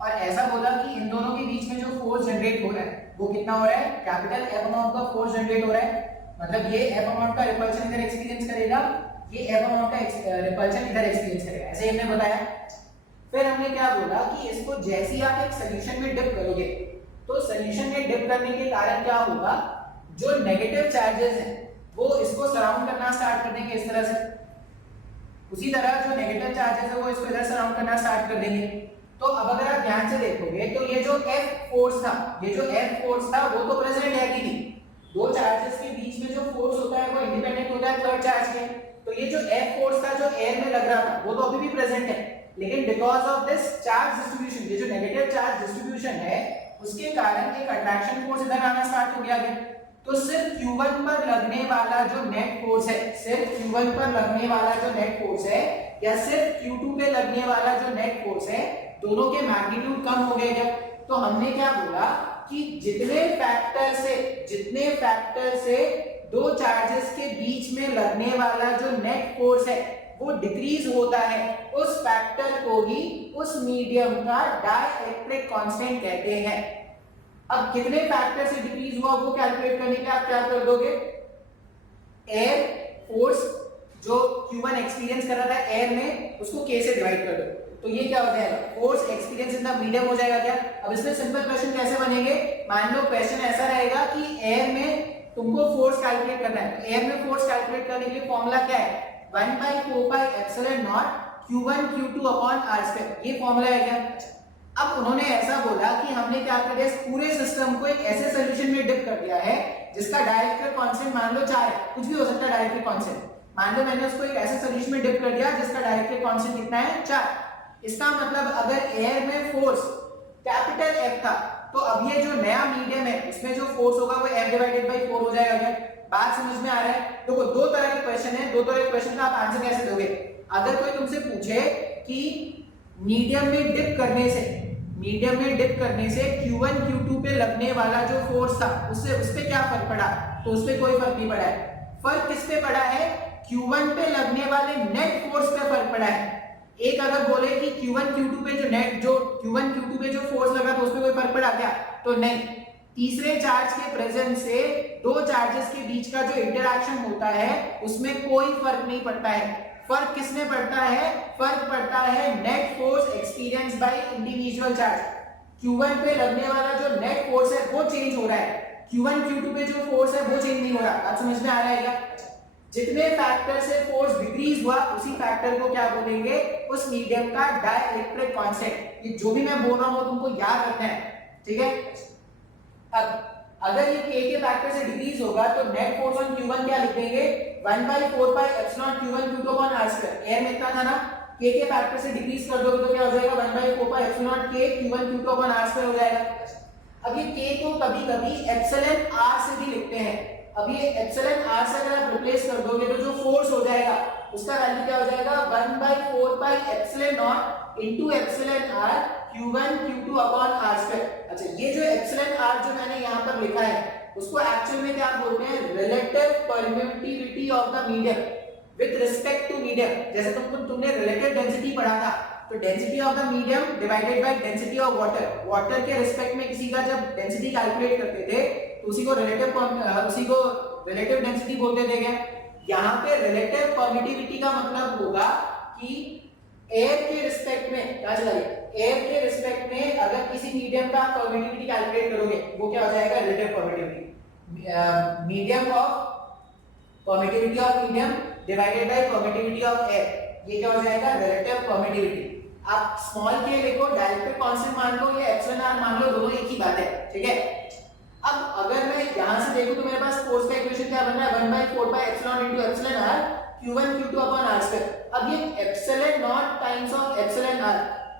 और ऐसा बोला कि इन दोनों के बीच में जो फोर्स जनरेट हो रहा है वो कितना हो रहा है, कैपिटल F अमाउंट का फोर्स जनरेट हो रहा है। मतलब ये F अमाउंट का रिपल्शन इधर एक्सपीरियंस करेगा, ये F अमाउंट का रिपल्शन इधर एक्सपीरियंस करेगा, ऐसे ही हमने बताया। फिर हमने क्या बोला कि इसको जैसे ही आप एक सॉल्यूशन में डिप करोगे तो सॉल्यूशन में डिप करने के कारण क्या होगा, जो नेगेटिव चार्जेस हैं वो इसको सराउंड करना स्टार्ट कर देंगे इस तरह से, उसी तरह जो नेगेटिव चार्जेस है वो इसको इधर सराउंड करना स्टार्ट कर देंगे। तो अब अगर आप ध्यान से देखोगे तो ये जो F फोर्स था, ये जो F फोर्स था वो तो प्रेजेंट है कि नहीं, दो चार्जेस के बीच में जो फोर्स होता है वो इंडिपेंडेंट होता है थर्ड चार्ज के। तो ये जो F फोर्स था जो एयर में लग रहा था वो तो अभी भी प्रेजेंट है, लेकिन because of this charge distribution, ये जो नेगेटिव चार्ज डिस्ट्रीब्यूशन है उसके कारण एक अट्रैक्शन फोर्स इधर आना स्टार्ट हो गया है। तो सिर्फ q1 पर लगने वाला जो नेट फोर्स है, सिर्फ q1 पर लगने वाला जो नेट फोर्स है या सिर्फ q2 पे लगने वाला जो नेट फोर्स है, दोनों के मैग्नीट्यूड कम हो गए क्या। तो हमने क्या बोला कि जितने फैक्टर से दो चार्जेस के बीच में लगने वाला जो नेट फोर्स है वो डिक्रीज होता है, उस फैक्टर को ही उस मीडियम का डाइलेक्ट्रिक कांस्टेंट कहते हैं। अब कितने फैक्टर से डिक्रीज हुआ वो कैलकुलेट करने के लिए आप क्या कर दोगे, एयर फोर्स जो Q1 एक्सपीरियंस कर रहा था एयर में, उसको K से डिवाइड कर दो, तो ये क्या हो जाएगा, force experience in the medium हो जाएगा क्या। अब इसमें सिंपल क्वेश्चन कैसे बनेंगे, मान लो क्वेश्चन ऐसा रहेगा कि एयर में तुमको फोर्स कैलकुलेट करना है, तो एयर में फोर्स कैलकुलेट करने के लिए फॉर्मूला क्या है, 1/4πε0 Q1 Q2 अपॉन r², ये फॉर्मूला है क्या। अब उन्होंने ऐसा बोला कि हमने क्या कर दिया, इस पूरे सिस्टम को एक ऐसे सॉल्यूशन में डिप कर दिया है जिसका डाइलेक्ट्रिक कांस्टेंट मान लो 4 है, कुछ भी हो सकता है डाइलेक्ट्रिक कांस्टेंट, मान लो मैंने उसको एक ऐसे सॉल्यूशन में डिप कर दिया जिसका डाइलेक्ट्रिक कांस्टेंट कितना है 4। इसका मतलब अगर एयर में फोर्स कैपिटल F था, तो अब ये जो नया मीडियम है उसमें जो फोर्स होगा वो F/4 हो जाएगा क्या। बात समझ में आ रहा है। देखो दो तरह के क्वेश्चन है, दो तरह के क्वेश्चन का आप आंसर कैसे दोगे। अगर कोई तुमसे पूछे कि मीडियम में डिप करने से Q1 Q2 पे लगने वाला जो फोर्स था उससे उस पे क्या फर्क पड़ा, तो उस पे कोई फर्क नहीं पड़ा है। फर्क किस पे पड़ा है, Q1 पे लगने वाले नेट फोर्स पे फर्क पड़ा है। एक अगर बोले कि Q1 Q2 पे जो फोर्स लगा तो उस पे कोई फर्क पड़ा क्या, तो नहीं। तीसरे चार्ज के प्रेजेंस से दो चार्जेस के बीच का जो इंटरैक्शन होता है उसमें कोई फर्क नहीं पड़ता है। फर्क किसमें पड़ता है, फर्क पड़ता है net force experience by individual charge. Q1 पे लगने वाला जो नेट फोर्स है वो चेंज हो रहा है, Q1 Q2 पे जो फोर्स है वो चेंज नहीं हो रहा। आप समझ में आ रहा है क्या। जितने फैक्टर से फोर्स डिक्रीज हुआ उसी फैक्टर को क्या बोलेंगे, उस मीडियम का डाइलेक्ट्रिक कांस्टेंट। ये जो भी मैं बोल रहा हूं तुमको याद रखना है, ठीक है। अब अगर ये K के फैक्टर से डिक्रीज होगा तो नेट फोर्स ऑन Q1 क्या लिख देंगे, 1/4πε0 Q1 Q2 upon r²। Air में इतना था ना, K के फैक्टर से डिक्रीज कर दोगे तो क्या हो जाएगा, 1/4πε0 K Q1 Q2 upon r² हो जाएगा। अब ये K को कभी-कभी एप्सिलॉन r से भी लिखते हैं। अब ये एप्सिलॉन r से अगर आप रिप्लेस कर दोगे तो जो फोर्स हो जाएगा उसका वैल्यू क्या हो जाएगा, 1/4πε0 into epsilon r Q1 Q2 upon r²। अच्छा, ये जो एप्सिलॉन r जो मैंने यहाँ पर लिखा है उसको एक्चुअल में क्या बोलते हैं, relative permittivity of the medium with respect to medium. जैसे तुमने रिलेटिव डेंसिटी पढ़ा था, तो density of the medium divided by density of water. Water के रिस्पेक्ट में किसी का जब डेंसिटी कैलकुलेट करते थे तो उसी को रिलेटिव डेंसिटी बोलते थे क्या। यहाँ पे रिलेटिव परमिटिविटी का मतलब होगा कि एयर के रिस्पेक्ट में क्या चला गया, एयर के रिस्पेक्ट में अगर किसी मीडियम का परमिटिविटी कैलकुलेट करोगे वो क्या हो जाएगा, relative permittivity. Medium of permittivity of medium divided bye permittivity of air, ये क्या हो जाएगा, रिलेटिव परमिटिविटी। आप स्मॉल के लिखो, डाइलेक्ट्रिक कांस्टेंट मान लो या एप्सिलॉन r मान लो, दोनों एक ही बात है, ठीक है। अब अगर मैं यहां से देखूं तो मेरे पास फोर्स का इक्वेशन क्या बन रहा है, 1/4πε0 into epsilon r Q1 Q2 upon r²। अब ये epsilon not times of epsilon r,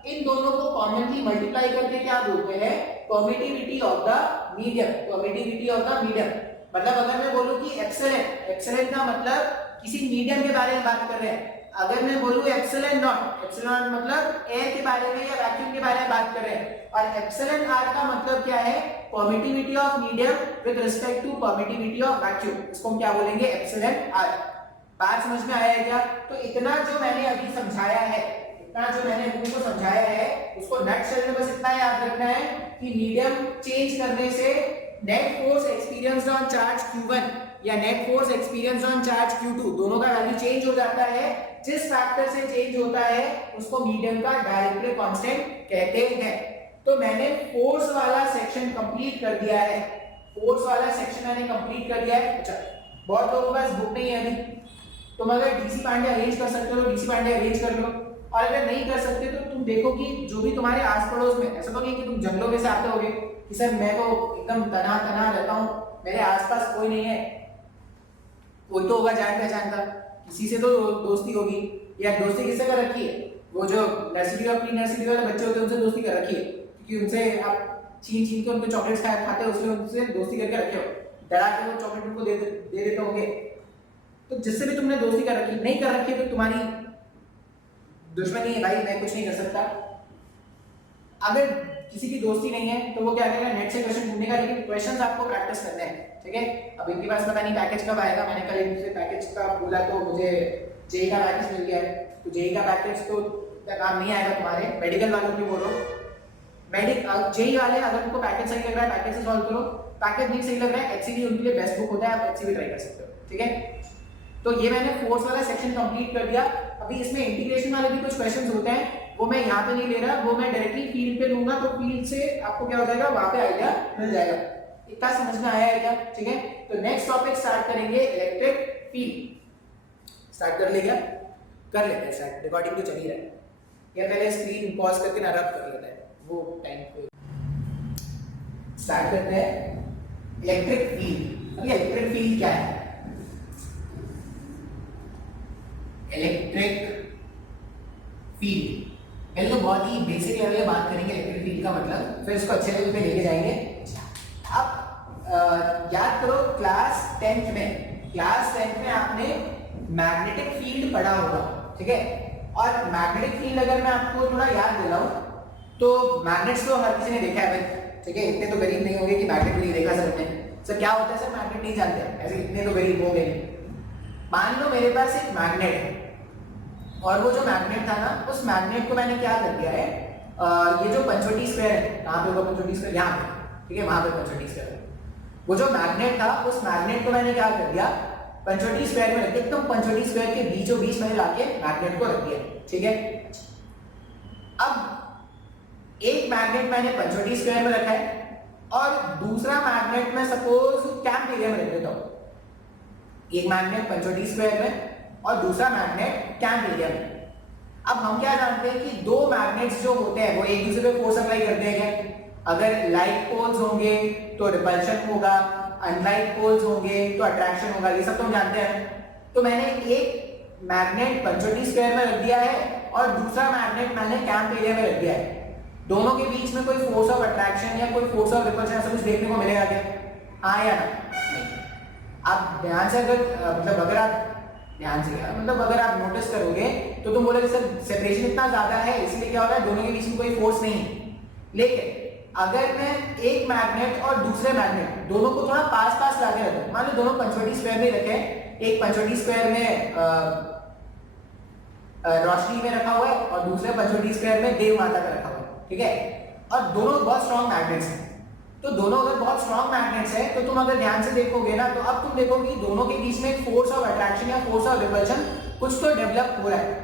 इन दोनों को कॉमनली मल्टीप्लाई करके क्या बोलते हैं, permittivity of the medium. Permittivity of the medium मतलब अगर मैं बोलूं कि एप्सिलॉन का मतलब किसी मीडियम के बारे में बात कर रहे हैं। अगर मैं बोलूं एप्सिलॉन नॉट मतलब एयर के बारे में या वैक्यूम के बारे में बात कर रहे हैं, और एप्सिलॉन r का मतलब क्या है, permittivity of medium with respect to permittivity of vacuum. इसको हम क्या बोलेंगे, एप्सिलॉन r। बात समझ में आया है क्या। तो इतना जो मैंने अभी समझाया है, उसको नटशेल में बस इतना याद रखना है कि मीडियम चेंज करने से net force experienced on charge Q1 या net force experienced on charge Q2 दोनों का वैल्यू चेंज हो जाता है। जिस फैक्टर से चेंज होता है उसको मीडियम का डाइलेक्ट्रिक कांस्टेंट कहते हैं। तो मैंने फोर्स वाला सेक्शन कंप्लीट कर दिया है, अच्छा, बहुत लोगों के पास बुक नहीं है अभी, तुम अगर डीसी पांडे अरेंज कर सकते हो डीसी पांडे अरेंज कर लो, और अगर नहीं कर सकते तो तुम देखो कि जो भी तुम्हारे आस पड़ोस में, ऐसा तो नहीं कि तुम जंगलों में से आते होगे कि सर मैं तो एकदम तना रहता हूँ, मेरे आसपास कोई नहीं है, कोई तो होगा जान पहचान का, किसी से तो दोस्ती होगी, या दोस्ती किससे कर रखी है, वो जो नर्सरी और प्री नर्सरी वाले बच्चे होते हैं उनसे दोस्ती कर रखी है, क्योंकि उनसे आप छीन के उनको चॉकलेट्स खाते हो, उसलिए उनसे दोस्ती करके रखे हो, डरा के वो चॉकलेट उनको दे देते होंगे। तो जिससे भी तुमने दोस्ती कर रखी, नहीं कर रखी है तो तुम्हारी दुश्मनी है भाई, मैं कुछ नहीं कर सकता। अगर किसी की दोस्ती नहीं है तो वो क्या करेगा, नेट से क्वेश्चन ढूंढेगा, लेकिन क्वेश्चंस आपको प्रैक्टिस करने हैं, ठीक है। अब इनके पास पता नहीं पैकेज कब आएगा, मैंने कल इनसे पैकेज का बोला तो मुझे जेई का पैकेज मिल गया है, तो जेई का पैकेज तो इतना काम नहीं आएगा तुम्हारे। मेडिकल वालों की बोलो, जेई वाले अगर तुमको पैकेज सही लग रहा है पैकेज से सॉल्व करो, पैकेज नहीं सही लग रहा है एचसीवी उनके लिए बेस्ट बुक होता है, आप एचसीवी ट्राई कर सकते हो, ठीक है। तो ये मैंने फोर्स वाला सेक्शन कंप्लीट कर दिया। अभी इसमें इंटीग्रेशन वाले भी कुछ क्वेश्चंस होते हैं, वो मैं यहाँ पे नहीं ले रहा, वो मैं डायरेक्टली फील्ड पे लूंगा, तो फील्ड से आपको क्या हो जाएगा, वहां पे आइडिया मिल जाएगा। इतना समझ में आया है क्या, ठीक है। तो नेक्स्ट टॉपिक स्टार्ट करेंगे इलेक्ट्रिक फील्ड। स्टार्ट कर ले क्या, कर लेते हैं स्टार्ट, रिकॉर्डिंग तो चल ही रहा है, या पहले स्क्रीन पॉज करके ना रब कर लेते हैं, वो टाइम को स्टार्ट करते हैं। इलेक्ट्रिक फील्ड, अभी इलेक्ट्रिक फील्ड क्या है, इलेक्ट्रिक फील्ड पहले तो बहुत ही बेसिक लेवल पे बात करेंगे इलेक्ट्रिक फील्ड का मतलब, फिर इसको अच्छे लेवल पे लेके जाएंगे। अब याद करो क्लास 10th में आपने मैग्नेटिक फील्ड पढ़ा होगा, ठीक है। और मैग्नेटिक फील्ड अगर मैं आपको थोड़ा याद दिलाऊं तो मैग्नेट्स तो हर किसी ने देखा है भाई, ठीक है, इतने तो गरीब नहीं होंगे कि मैग्नेट नहीं देखा सर ने। सर क्या होता है सर, मैग्नेट नहीं जानते, ऐसे इतने तो गरीब होंगे। मान लो मेरे पास एक मैग्नेट है, और वो जो मैग्नेट था ना, उस मैग्नेट को मैंने क्या कर दिया है, ये जो पंचवटी स्क्वायर है, कहाँ पे होगा पंचवटी स्क्वायर, यहाँ पे, ठीक है, वहां पे पंचवटी स्क्वायर है। वो जो मैग्नेट था, उस मैग्नेट को मैंने क्या कर दिया, पंचवटी स्क्वायर में रख दिया, एकदम पंचवटी स्क्वायर के बीचों बीच मैंने लाके मैग्नेट को रख दिया, ठीक है। अब एक मैग्नेट मैंने पंचवटी स्क्वायर में रखा है, और दूसरा मैग्नेट मैं सपोज कैंप एरिया में रख देता हूँ। एक मैग्नेट पंचवटी स्क्वायर में और दूसरा मैग्नेट कैंप एरिया में। अब हम क्या जानते हैं कि दो मैग्नेट्स जो होते हैं वो एक दूसरे पे फोर्स अप्लाई करते हैं क्या, अगर लाइक पोल्स होंगे तो रिपल्शन होगा, अनलाइक पोल्स होंगे तो अट्रैक्शन होगा, ये सब तो हम जानते हैं। तो मैंने एक मैग्नेट पंचवटी स्क्वायर में रख दिया है और दूसरा मैग्नेट मैंने कैंप एरिया में रख दिया है। दोनों के बीच में कोई फोर्स ऑफ अट्रैक्शन या कोई फोर्स ऑफ रिपल्शन ऐसा कुछ देखने को मिलेगा क्या, हाँ या ना, नहीं। आप ध्यान से अगर मतलब अगर आप ध्यान से मतलब अगर आप नोटिस करोगे तो तुम बोलोगे सर सेपरेशन इतना ज्यादा है इसलिए क्या हो रहा है, दोनों के बीच में कोई फोर्स नहीं है। लेकिन अगर मैं एक मैग्नेट और दूसरे मैग्नेट दोनों को थोड़ा पास पास लाके रखूं, मान लो दोनों पंचवटी स्क्वायर में रखे, एक पंचवटी स्क्वायर में रोशनी में रखा हुआ है और दूसरे पंचवटी स्क्वायर में देव माता का रखा हुआ है, ठीक है, और दोनों बहुत स्ट्रॉन्ग मैग्नेट्स हैं। तो दोनों अगर बहुत स्ट्रॉन्ग मैग्नेट्स हैं तो तुम अगर ध्यान से देखोगे ना, तो अब तुम देखोगे कि दोनों के बीच में एक फोर्स ऑफ अट्रैक्शन या फोर्स ऑफ रिपल्शन कुछ तो डेवलप हो रहा है।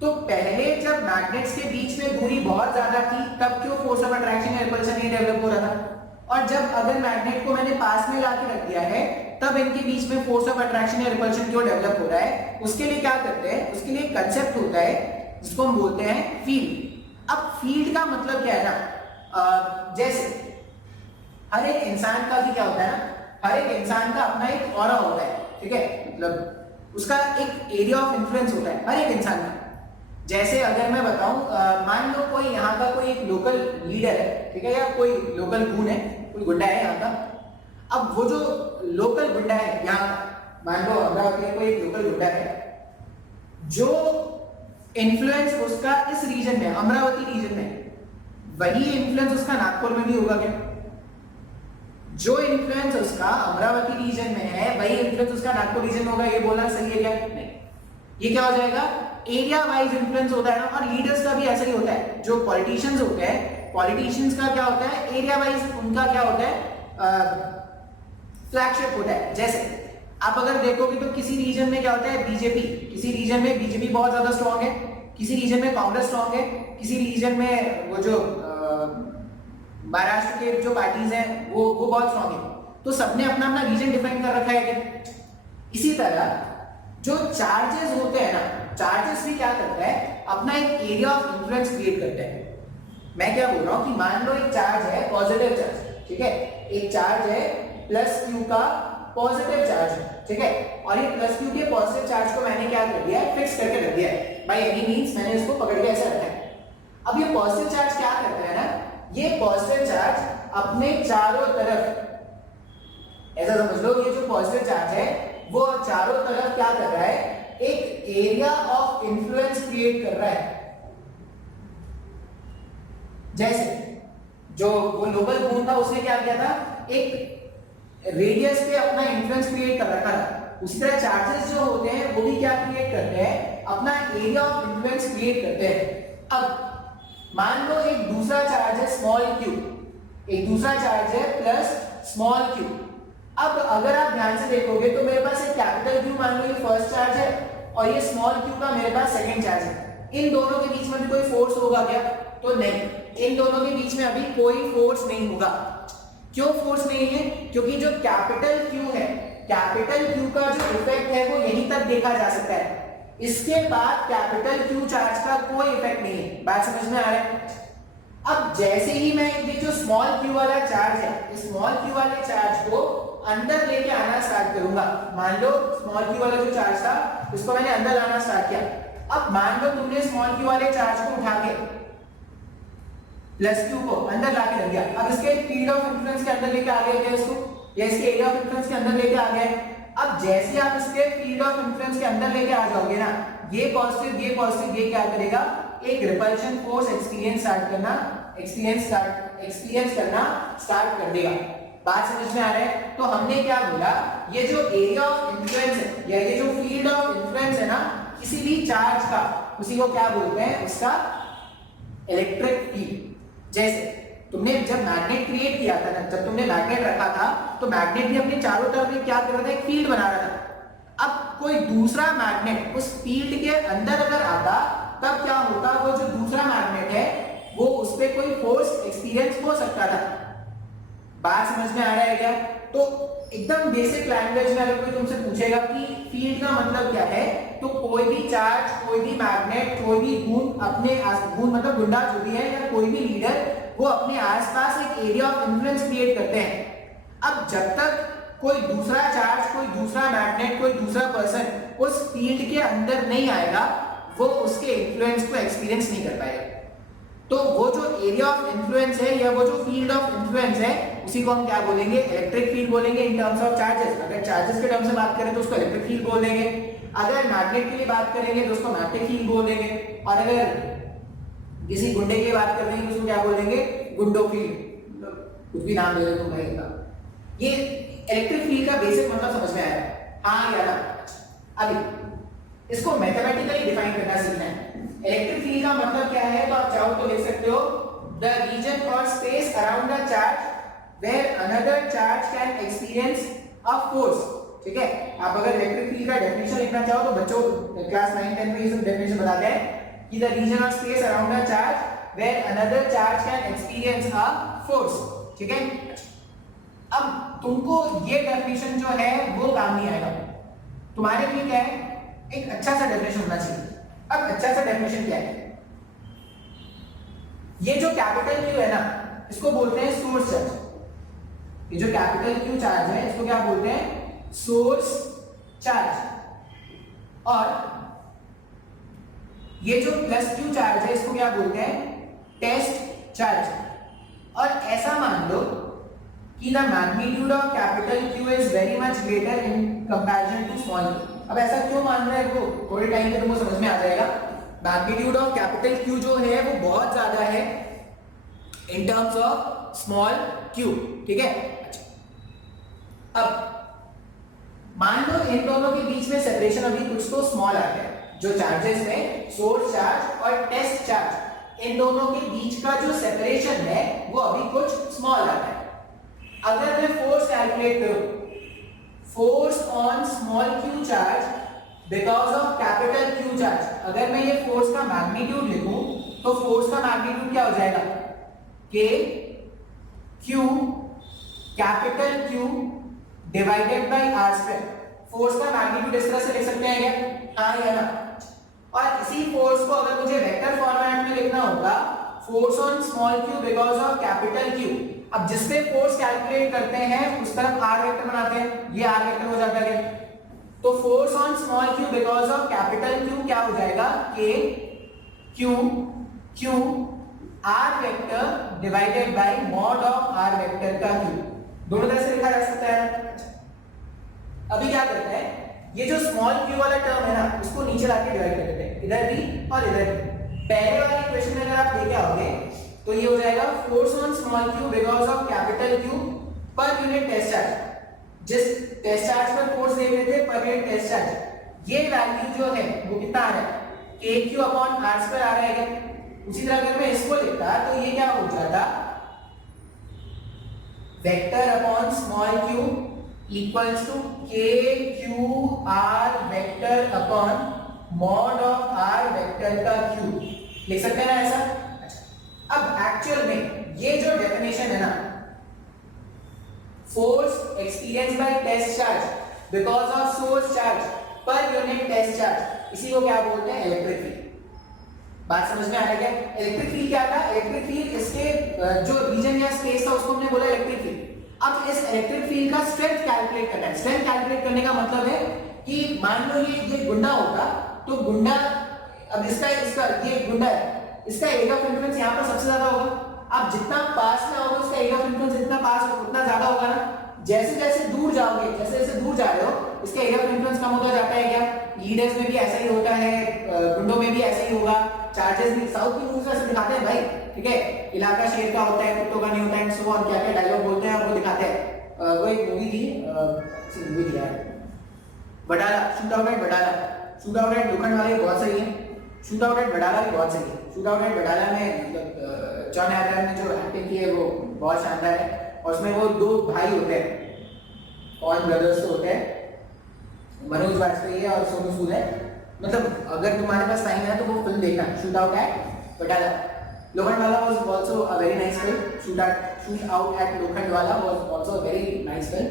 तो पहले जब मैग्नेट्स के बीच में दूरी बहुत ज्यादा थी तब क्यों फोर्स ऑफ अट्रैक्शन या रिपल्शन नहीं डेवलप हो रहा था, और जब अगर मैग्नेट को मैंने पास में लाके रख दिया है तब इनके बीच में फोर्स ऑफ अट्रैक्शन या रिपल्शन क्यों डेवलप हो रहा है। उसके लिए क्या करते हैं, उसके लिए एक कंसेप्ट होता है जिसको हम बोलते हैं फील्ड। अब फील्ड का मतलब क्या है ना, जैसे हर एक इंसान का भी क्या होता है ना, हर एक इंसान का अपना एक ऑरा होता है, ठीक है, मतलब उसका एक एरिया ऑफ इन्फ्लुएंस होता है हर एक इंसान का। जैसे अगर मैं बताऊं, मान लो कोई यहाँ का कोई एक लोकल लीडर है, ठीक है, या कोई लोकल खून है, कोई गुंडा है यहाँ का। अब वो जो लोकल गुंडा है यहाँ, मान लो अमरावती में कोई एक लोकल गुंडा है, जो इन्फ्लुएंस उसका इस रीजन में, अमरावती रीजन में, वही इन्फ्लुएंस उसका नागपुर में भी होगा क्या? जो इन्फ्लुएंस उसका अमरावती रीजन में है वही इन्फ्लुएंस उसका नागपुर रीजन में होगा, ये बोलना सही है क्या? नहीं, ये क्या हो जाएगा, एरिया वाइज इन्फ्लुएंस होता है ना। और लीडर्स का भी ऐसा ही होता है, जो पॉलिटिशियंस होते हैं, पॉलिटिशियंस का क्या होता है, एरिया वाइज उनका क्या होता है, फ्लैगशिप होता है। जैसे आप अगर देखोगे तो किसी रीजन में क्या होता है, बीजेपी, किसी रीजन में बीजेपी बहुत ज्यादा स्ट्रांग है, किसी रीजन में कांग्रेस स्ट्रांग है, किसी रीजन में वो जो महाराष्ट्र के जो पार्टीज हैं वो बहुत स्ट्रांग है। तो सबने अपना अपना रीजन डिफाइन कर रखा है। इसी तरह जो चार्जेस होते हैं ना, चार्जेस भी क्या करता है, अपना एक एरिया ऑफ इन्फ्लुएंस क्रिएट करता है। मैं क्या बोल रहा हूं कि मान लो एक चार्ज है पॉजिटिव चार्ज, ठीक है, एक चार्ज है प्लस क्यू का पॉजिटिव चार्ज है, ठीक है, और ये प्लस क्यू के पॉजिटिव चार्ज को मैंने क्या कर दिया है, फिक्स करके रख दिया है बाय एनी मींस, मैंने इसको पकड़ के ऐसे रखा है। अब ये पॉजिटिव चार्ज क्या करता है ना, ये पॉजिटिव चार्ज अपने चारों तरफ, ऐसा समझ लो, ये जो पॉजिटिव चार्ज है वो चारों तरफ क्या कर रहा है, एक एरिया ऑफ इन्फ्लुएंस क्रिएट कर रहा है। जैसे जो वो लोकल खून था उसने क्या किया था, एक रेडियस पे अपना इन्फ्लुएंस क्रिएट कर रखा था। उसी तरह चार्जेस जो होते हैं वो भी क्या क्रिएट करते हैं, अपना एरिया ऑफ इन्फ्लुएंस क्रिएट करते हैं। अब मान लो एक दूसरा चार्ज है स्मॉल q, एक दूसरा चार्ज है प्लस स्मॉल q। अब अगर आप ध्यान से देखोगे तो मेरे पास एक कैपिटल Q मान लो ये फर्स्ट चार्ज है और ये स्मॉल q का मेरे पास सेकंड चार्ज है। इन दोनों के बीच में भी कोई फोर्स होगा क्या? तो नहीं, इन दोनों के बीच में अभी कोई फोर्स नहीं होगा। क्यों फोर्स नहीं है? क्योंकि जो कैपिटल Q है, कैपिटल Q का जो इफेक्ट है वो यहीं तक देखा जा सकता है, इसके बाद कैपिटल Q चार्ज का कोई इफेक्ट नहीं है। बात समझ में आ रहा है? अब जैसे ही मैं ये जो स्मॉल q वाला चार्ज है, इस स्मॉल q वाले चार्ज को अंदर लेके आना स्टार्ट करूंगा, मान लो स्मॉल q वाला जो चार्ज था इसको मैंने अंदर लाना स्टार्ट किया। अब मान लो तुमने स्मॉल q वाले चार्ज को उठा के प्लस q को अंदर लाके रख दिया, अब इसके फील्ड ऑफ इन्फ्लुएंस के अंदर लेके आ गए क्या इसको, या इसके एरिया ऑफ इन्फ्लुएंस के अंदर लेके आ गए। अब जैसे आप इसके फील्ड ऑफ इन्फ्लुएंस के अंदर लेके आ जाओगे ना, ये पॉजिटिव ये क्या करेगा, एक रिपल्शन फोर्स एक्सपीरियंस करना स्टार्ट कर देगा। बात समझ में आ रहा है? तो हमने क्या बोला, ये जो एरिया ऑफ इन्फ्लुएंस है या ये जो फील्ड ऑफ इन्फ्लुएंस है ना किसी भी चार्ज का, उसी को क्या बोलते हैं, उसका इलेक्ट्रिक फील्ड। जैसे तुमने जब मैग्नेट क्रिएट किया था ना, जब तुमने मैग्नेट रखा था तो मैग्नेट भी अपने चारों तरफ में क्या कर रहा था, एक फील्ड बना रहा था। अब कोई दूसरा मैग्नेट उस फील्ड के अंदर अगर आता तब क्या होता, वो जो दूसरा मैग्नेट है वो उस पर कोई फोर्स एक्सपीरियंस हो सकता था। बात समझ में आ रहा है क्या? तो एकदम बेसिक लैंग्वेज में अगर कोई तुमसे पूछेगा कि फील्ड का मतलब क्या है, तो कोई भी चार्ज, कोई भी मैग्नेट, कोई भी घूम अपने घूम मतलब गुंडा जो भी है या कोई भी लीडर, वो अपने आसपास एक एरिया ऑफ इन्फ्लुएंस क्रिएट करते हैं। अब जब तक कोई दूसरा चार्ज, कोई दूसरा मैग्नेट, कोई दूसरा पर्सन उस फील्ड के अंदर नहीं आएगा, वो उसके इन्फ्लुएंस को एक्सपीरियंस नहीं कर पाएगा। तो वो जो एरिया ऑफ इन्फ्लुएंस है या वो जो फील्ड ऑफ इन्फ्लुएंस है, उसी को हम क्या बोलेंगे, इलेक्ट्रिक फील्ड बोलेंगे इन टर्म्स ऑफ चार्जेस। अगर चार्जेस के टर्म से बात करें तो उसको इलेक्ट्रिक फील्ड बोल देंगे, अगर मैग्नेट के लिए बात करेंगे तो उसको मैग्नेटिक फील्ड बोल देंगे, और अगर किसी गुंडे की बात करेंगे तो उसको क्या बोलेंगे, गुंडो फील्ड, कुछ भी नाम दे दो तुम भाई का। ये इलेक्ट्रिक फील्ड का बेसिक मतलब समझ में आया? हाँ या ना? अभी इसको मैथमेटिकली डिफाइन करना सीखना है। इलेक्ट्रिक फील्ड का मतलब क्या है, तो आप चाहो तो लिख सकते हो, the region or space around the charge where another charge can experience a force. ठीक है, आप अगर इलेक्ट्रिक फील्ड का डेफिनेशन लिखना चाहो तो बच्चों क्लास 9 10 में ये सब डेफिनेशन बताते हैं कि the region or space around the charge where another charge can experience a force. ठीक है, अब तुमको ये डेफिनेशन जो है वो काम नहीं आएगा, तुम्हारे लिए क्या है, एक अच्छा सा डेफिनेशन होना चाहिए। अब अच्छा सा डेफिनेशन क्या है, ये जो कैपिटल Q है ना, इसको बोलते हैं सोर्स चार्ज। ये जो कैपिटल Q चार्ज है इसको क्या बोलते हैं, सोर्स चार्ज। और ये जो प्लस Q चार्ज है इसको क्या बोलते हैं, टेस्ट चार्ज। और ऐसा मान लो कि the magnitude of capital Q is very much greater in comparison to small q। अब ऐसा क्यों मान रहा है, वो थोड़े टाइम में तुमको समझ में आ जाएगा। मैग्नीट्यूड ऑफ कैपिटल Q जो है वो बहुत ज्यादा है in terms of small q। ठीक है, अच्छा अब मान लो इन दोनों के बीच में सेपरेशन अभी कुछ तो स्मॉल आता है, जो चार्जेस में सोर्स चार्ज और टेस्ट चार्ज, इन दोनों के बीच का जो सेपरेशन है वो अभी कुछ स्मॉल आता है। अगर मैं फोर्स कैलकुलेट करूं, force on small q charge because of capital Q charge, अगर मैं ये फोर्स का मैग्नीट्यूड लिखूं तो फोर्स का मैग्नीट्यूड क्या हो जाएगा, K Q capital Q divided bye r square. Force का मैग्नीट्यूड इस तरह से लिख सकते हैं क्या, हाँ या ना? और इसी फोर्स को अगर मुझे वेक्टर फॉर्मेट में लिखना होगा, force on small q because of capital Q। अब जिस पे फोर्स कैलकुलेट करते हैं उस तरफ r वेक्टर बनाते हैं, ये r वेक्टर हो जाता है। तो force on small q because of capital Q क्या हो जाएगा, k q q r vector divided by mod of r vector का q। दोनों तरह से लिखा जा सकता है। अभी क्या करते हैं, ये जो स्मॉल q वाला टर्म है ना, उसको नीचे लाके डिवाइड कर देते हैं, इधर भी और इधर भी। पहले वाले इक्वेशन में अगर आप लेके आओगे तो ये हो जाएगा force on small q because of capital Q per unit test charge. जिस टेस्ट चार्ज पर फोर्स देख रहे थे पर यूनिट टेस्ट चार्ज, ये वैल्यू जो है वो कितना आ रहा है, kq अपॉन r स्क्वायर आ रहा है क्या। उसी तरह अगर मैं इसको लिखता तो ये क्या हो जाता, vector upon small q equals to kqr vector upon mod of r vector का q, लिख सकते हैं ना ऐसा। अच्छा, अब एक्चुअल में ये जो डेफिनेशन है ना, force experience by test charge because of source charge per unit test charge, इसी को क्या बोलते हैं, इलेक्ट्रिक फील्ड। बात समझ में आ रही है क्या। इलेक्ट्रिक फील्ड क्या था, इलेक्ट्रिक फील्ड इसके जो रीजन या स्पेस था उसको हमने बोला इलेक्ट्रिक फील्ड। अब इस इलेक्ट्रिक फील्ड का स्ट्रेंथ कैलकुलेट करना है। स्ट्रेंथ कैलकुलेट करने का मतलब है कि मान लो ये गुंडा होगा, तो गुंडा, अब इसका ये गुंडा है, इसका एरिया ऑफ इन्फ्लुएंस यहाँ पर सबसे ज्यादा होगा। अब जितना पास में होगा उसका एरिया ऑफ इन्फ्लुएंस जितना पास होगा उतना ज्यादा होगा ना। जैसे जैसे दूर जाओगे, जैसे जैसे दूर जा रहे हो, इसका एरिया ऑफ इन्फ्लुएंस कम होता जाता है क्या। लीडर्स में भी ऐसा ही होता है, गुंडों में भी ऐसा ही होगा, चार्जेस भी। साउथ की मूवीज में ऐसे दिखाते हैं भाई, ठीक है, इलाका शेर का होता है, कुत्तों का नहीं होता है, सो और क्या क्या डायलॉग बोलते हैं वो दिखाते हैं। वो एक मूवी थी, मूवी थी यार, Wadala, shoot out at Wadala. Shoot out at लोखंड वाले बहुत सही है, शूट आउट एट वडाला भी बहुत सही है। शूट आउट एट वडाला में मतलब जॉन एब्राहम ने जो एक्टिंग की है वो बहुत शानदार है। और उसमें वो दो भाई होते हैं, और ब्रदर्स तो होते हैं, मनोज वाजपेयी है और सोनू सूद है। मतलब अगर तुम्हारे पास टाइम है तो वो फिल्म देखना, shoot out at Wadala. Lokhandwala was also a very nice film. Shoot out at Lokhandwala was also a very nice film,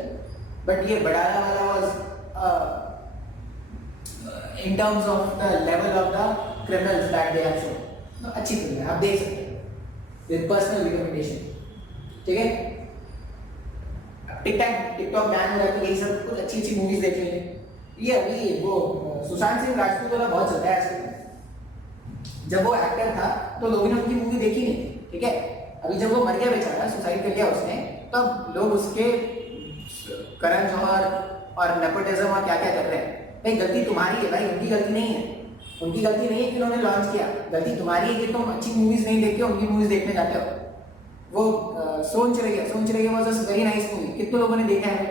but ये वडाला वाला was in terms of the level of the criminals that they have shown, तो अच्छी film है, आप देख सकते हैं with personal recommendation, ठीक है। टिकटॉक बैन हो रहा है तो यही सब कुछ अच्छी अच्छी मूवीज देख लेंगे। ये अभी वो सुशांत सिंह राजपूत वाला बहुत चलता है आजकल। जब वो एक्टर था तो लोगों ने उनकी मूवी देखी नहीं, ठीक है। अभी जब वो मर गया बेचारा, सुसाइड कर लिया उसने, तब लोग उसके करण जौहर और नेपोटिज्म और क्या क्या कर रहे हैं। भाई गलती तुम्हारी है भाई, उनकी गलती नहीं है। उनकी गलती नहीं है कि उन्होंने लॉन्च किया, गलती तुम्हारी है कि तुम अच्छी मूवीज नहीं देखते हो, उनकी मूवीज देखने जाते हो। वो सोन चले गया was a very nice movie, कितने लोगों ने देखा है,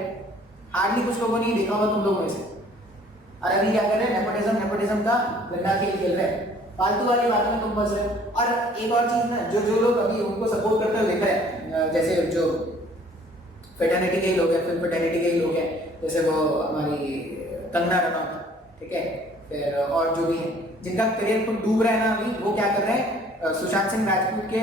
हार्डली कुछ लोगों ने देखा होगा तुम लोगों में से। और अभी क्या कर रहे हैं, नेपोटिज्म का गंदा खेल रहे हैं, फालतू वाली बातों में तुम फंस रहे हो। और एक और चीज ना, जो लोग अभी उनको सपोर्ट करते हुए दिख रहे हैं, जैसे जो फेटर्निटी के लोग हैं, फिल्म फेटर्निटी के लोग हैं, जैसे वो हमारी कंगना रनौत, ठीक है, फिर और जो भी है जिनका करियर खुद डूब रहा है ना अभी, वो क्या कर रहे हैं, सुशांत सिंह राजपूत के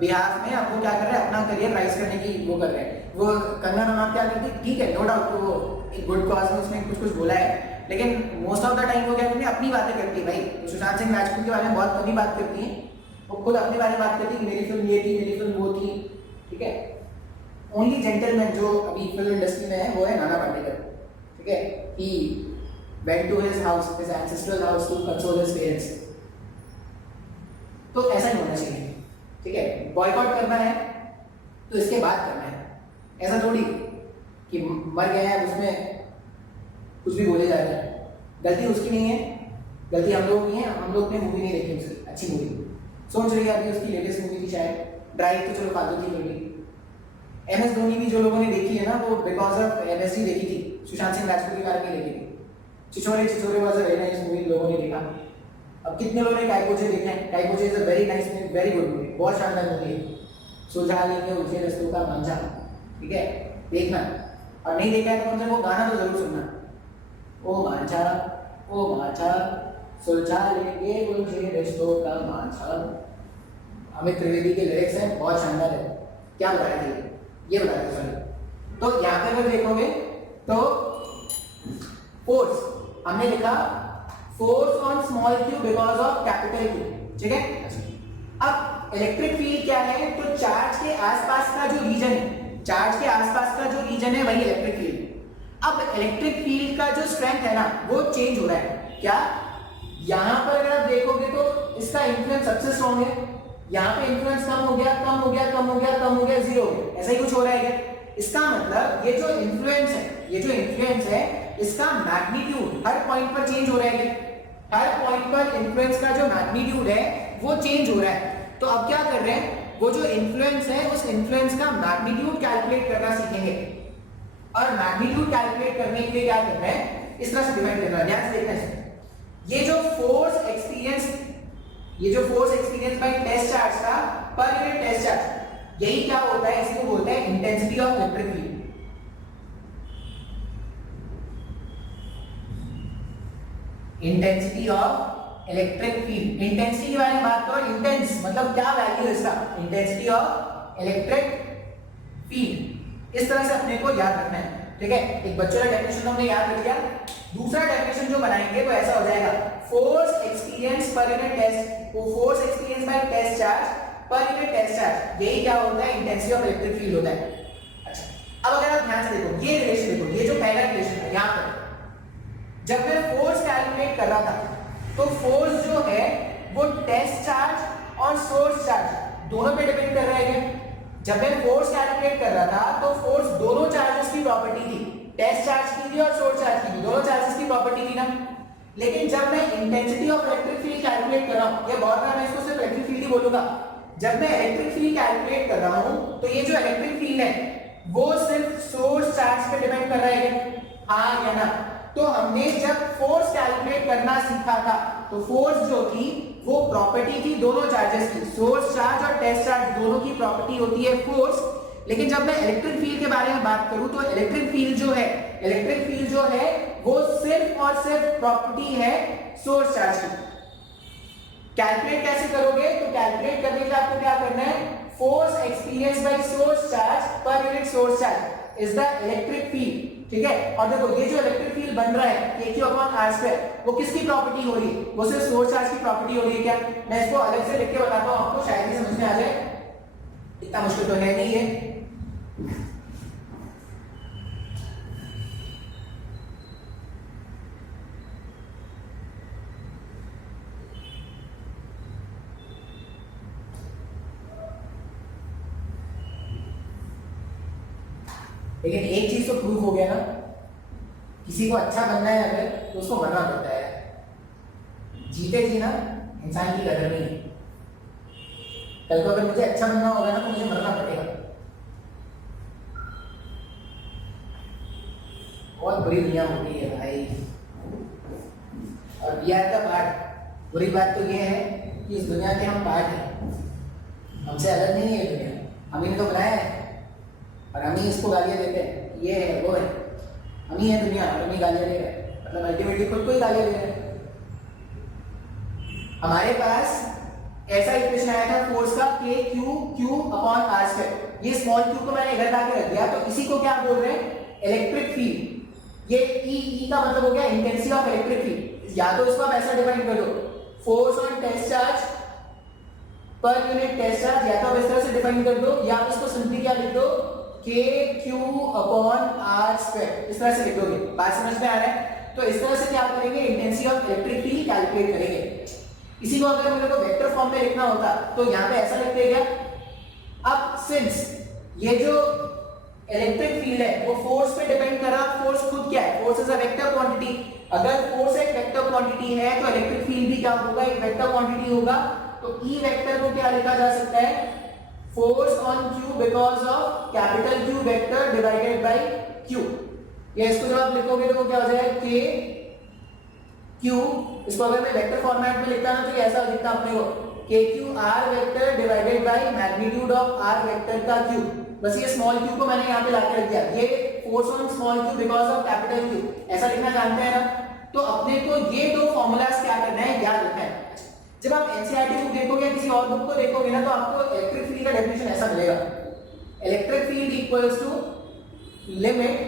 बिहार में अब वो क्या कर रहे हैं, अपना करियर राइज करने की वो कर रहे हैं। वो कंगना रनौत क्या करती है, ठीक है, नो डाउट, वो एक गुड कॉज में उसने कुछ बोला है, लेकिन मोस्ट ऑफ द टाइम वो क्या करती है, अपनी बातें करती है। भाई तो सुशांत सिंह राजपूत के बारे में बहुत कम ही बात करती है, वो खुद अपने बारे में बात करती है कि मेरी फिल्म ये थी, मेरी फिल्म वो थी, ठीक है। ओनली जेंटलमैन जो अभी फिल्म इंडस्ट्री में है वो है नाना पाटेकर, ठीक है। ही went to his house, his ancestral house to console his parents। तो ऐसा नहीं होना चाहिए, ठीक है। बॉयकॉट करना है तो इसके बाद करना है, ऐसा थोड़ी कि मर गया है उसमें कुछ भी बोले जा रहे हैं। गलती उसकी नहीं है, गलती हम लोग की है, हम लोग ने मूवी नहीं देखी उसकी अच्छी मूवी। सोच रही है अभी उसकी लेटेस्ट मूवी थी शायद ड्राइव, तो चलो फालतू थी मूवी। MS धोनी भी जो लोगों ने देखी है ना, वो बिकॉज ऑफ MSG देखी थी, सुशांत सिंह राजपूत के कारण नहीं देखी थी। Chhichhore was a very nice movie, लोगों ने देखा। अब कितने लोगों ने काइपोचे देखे हैं, Kai Po Che is a very nice movie, very good movie, बहुत शानदार मूवी है। सुलझा लेंगे उनके रस्तों का मांझा, ठीक है, देखना। और नहीं देखा है तो कम से वो गाना तो जरूर सुनना, ओ मांझा सुलझा लेंगे उनके रिश्तों का मांझा। अमित त्रिवेदी के लिरिक्स हैं, बहुत शानदार है। क्या बताया था ये बताया था सॉरी। तो यहाँ पे अगर देखोगे तो फोर्स हमने लिखा, force on small Q because of capital Q, ठीक है। अब इलेक्ट्रिक फील्ड क्या है, तो चार्ज के आसपास का जो रीजन है, चार्ज के आसपास का जो रीजन है वही इलेक्ट्रिक फील्ड। अब इलेक्ट्रिक फील्ड का जो स्ट्रेंथ है ना वो चेंज हो रहा है। क्या यहां पर अगर आप देखोगे तो इसका इन्फ्लुएंस सबसे स्ट्रॉन्ग है, यहाँ पे इन्फ्लुएंस कम हो गया, जीरो हो गया, ऐसा ही कुछ हो रहा है क्या। इसका मतलब ये जो इन्फ्लुएंस है इसका मैग्नीट्यूड हर पॉइंट पर चेंज हो रहा है। हर पॉइंट पर इन्फ्लुएंस का जो मैग्नीट्यूड है वो चेंज हो रहा है। तो अब क्या कर रहे हैं, वो जो इन्फ्लुएंस है उस इन्फ्लुएंस का मैग्नीट्यूड कैलकुलेट करना सीखेंगे। और मैग्नीट्यूड कैलकुलेट करने के लिए क्या करना है, इस तरह से डिवाइड करना है। ध्यान से देखना है, ये जो force experience by test charge था पर यूनिट टेस्ट चार्ज, यही क्या होता है, इसको बोलते हैं intensity of electric field. Intensity of electric field, intensity के बारे में बात करो, इंटेंस मतलब क्या वैल्यू है इसका, इंटेंसिटी ऑफ इलेक्ट्रिक फील्ड। इस तरह से अपने को याद रखना है, ठीक है। एक बच्चों का डेफिनेशन हमने याद रख लिया। दूसरा डेफिनेशन जो बनाएंगे वो ऐसा हो जाएगा, force experience per unit test, वो force experience by test charge per unit test charge, यही क्या होता है, इंटेंसिटी ऑफ इलेक्ट्रिक फील्ड होता है। अच्छा, अब अगर आप ध्यान से देखो ये रिलेशन, देखो ये जो पहला रिलेशन है यहां पर, जब मैं फोर्स कैलकुलेट कर रहा था तो फोर्स जो है वो टेस्ट चार्ज और सोर्स चार्ज दोनों पे डिपेंड कर रहा है। जब मैं फोर्स कैलकुलेट कर रहा था तो फोर्स दोनों चार्जेस की प्रॉपर्टी थी, टेस्ट चार्ज की भी और सोर्स चार्ज की भी, दोनों चार्जेस की प्रॉपर्टी थी ना। लेकिन जब मैं intensity of electric field calculate कर रहा हूं, ये बहुत बार मैं इसको सिर्फ इलेक्ट्रिक फील्ड ही बोलूंगा, जब मैं इलेक्ट्रिक फील्ड कैलकुलेट कर रहा हूं तो ये जो इलेक्ट्रिक फील्ड है वो सिर्फ सोर्स चार्ज पे डिपेंड कर रहा है, हाँ या ना। तो हमने जब फोर्स कैलकुलेट करना सीखा था तो फोर्स जो थी वो प्रॉपर्टी थी दोनों चार्जेस की, सोर्स चार्ज और टेस्ट चार्ज दोनों की प्रॉपर्टी होती है फोर्स। लेकिन जब मैं इलेक्ट्रिक फील्ड के बारे में बात करूं तो इलेक्ट्रिक फील्ड जो है वो सिर्फ और सिर्फ प्रॉपर्टी है सोर्स चार्ज की। कैलकुलेट कैसे करोगे, तो कैलकुलेट करने के लिए आपको क्या करना है, force experience bye source charge per unit source charge is the electric field, ठीक है। और देखो ये जो इलेक्ट्रिक फील्ड बन रहा है kq/r², वो किसकी प्रॉपर्टी हो रही है, वो सिर्फ सोर्स चार्ज की प्रॉपर्टी हो रही है क्या। मैं इसको अलग से लिख के बताता हूं आपको, शायद ही समझ में आ जाए, इतना मुश्किल तो है नहीं है। लेकिन एक चीज तो प्रूफ हो गया ना, किसी को अच्छा बनना है अगर तो उसको मरना पड़ता है, जीते जी ना इंसान की कदर नहीं है। कल को अगर मुझे अच्छा बनना होगा ना तो मुझे मरना पड़ेगा। बहुत बुरी दुनिया होती है भाई, और वी आर द पार्ट। बुरी बात तो ये है कि इस दुनिया के हम पार्ट हैं, हमसे अलग नहीं है दुनिया, हम ही ने तो बनाया है और हम ही इसको गालियां देते हैं, ये है वो है, हम ही है दुनिया और हम ही गालियां दे रहे हैं, मतलब अल्टीमेटली खुद को ही गालियां दे रहे हैं। हमारे पास ऐसा इक्वेशन आया था फोर्स का kq/r², ये स्मॉल q को मैंने इधर लाके रख दिया, तो इसी को क्या बोल रहे हैं, इलेक्ट्रिक फील्ड। ये E का मतलब हो गया इंटेंसिटी ऑफ इलेक्ट्रिक फील्ड। या तो इसको आप ऐसा डिफाइन कर दो, force on test charge per unit test charge, या तो आप इस तरह से डिफाइन कर दो, या आप इसको सिंपली क्या लिख दो, kq/r², इस तरह से लिख दोगे। बात समझ में आ रहा है। तो इस तरह से क्या करेंगे, intensity of electric field calculate करेंगे। इसी को अगर मेरे को वेक्टर फॉर्म में लिखना होता तो यहां पे ऐसा लिखते क्या, अब सिंस ये जो इलेक्ट्रिक फील्ड है वो फोर्स पे डिपेंड कर रहा, फोर्स खुद क्या है, force is a vector quantity. अगर फोर्स एक वेक्टर क्वांटिटी है तो इलेक्ट्रिक फील्ड भी क्या होगा, एक वेक्टर क्वांटिटी होगा। तो ई वेक्टर को क्या लिखा जा सकता है, force on q because of capital Q vector divided by q। ये इसको जब आप लिखोगे तो वो क्या हो जाएगा, k q, इसको अगर मैं वेक्टर फॉर्मेट में लिखता ना तो ये ऐसा लिखता अपने को, kq/r vector divided by magnitude of r vector का q। बस ये स्मॉल q को मैंने यहाँ पे लाके रख दिया, ये force on small q because of capital Q, ऐसा लिखना जानते हैं ना। तो अपने को ये दो फॉर्मूलाज क्या करना है, याद रखना है। जब आप एनसीईआरटी बुक देखोगे या किसी और बुक को देखोगे ना तो आपको इलेक्ट्रिक फील्ड का डेफिनेशन ऐसा मिलेगा, electric field equals to limit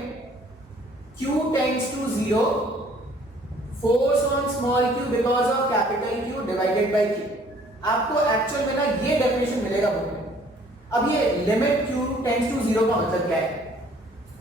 q tends to 0, force on small q because of capital Q divided by q। आपको एक्चुअल में ना ये डेफिनेशन मिलेगा बुक में। अब ये लिमिट q टेंड्स टू 0 का मतलब क्या है,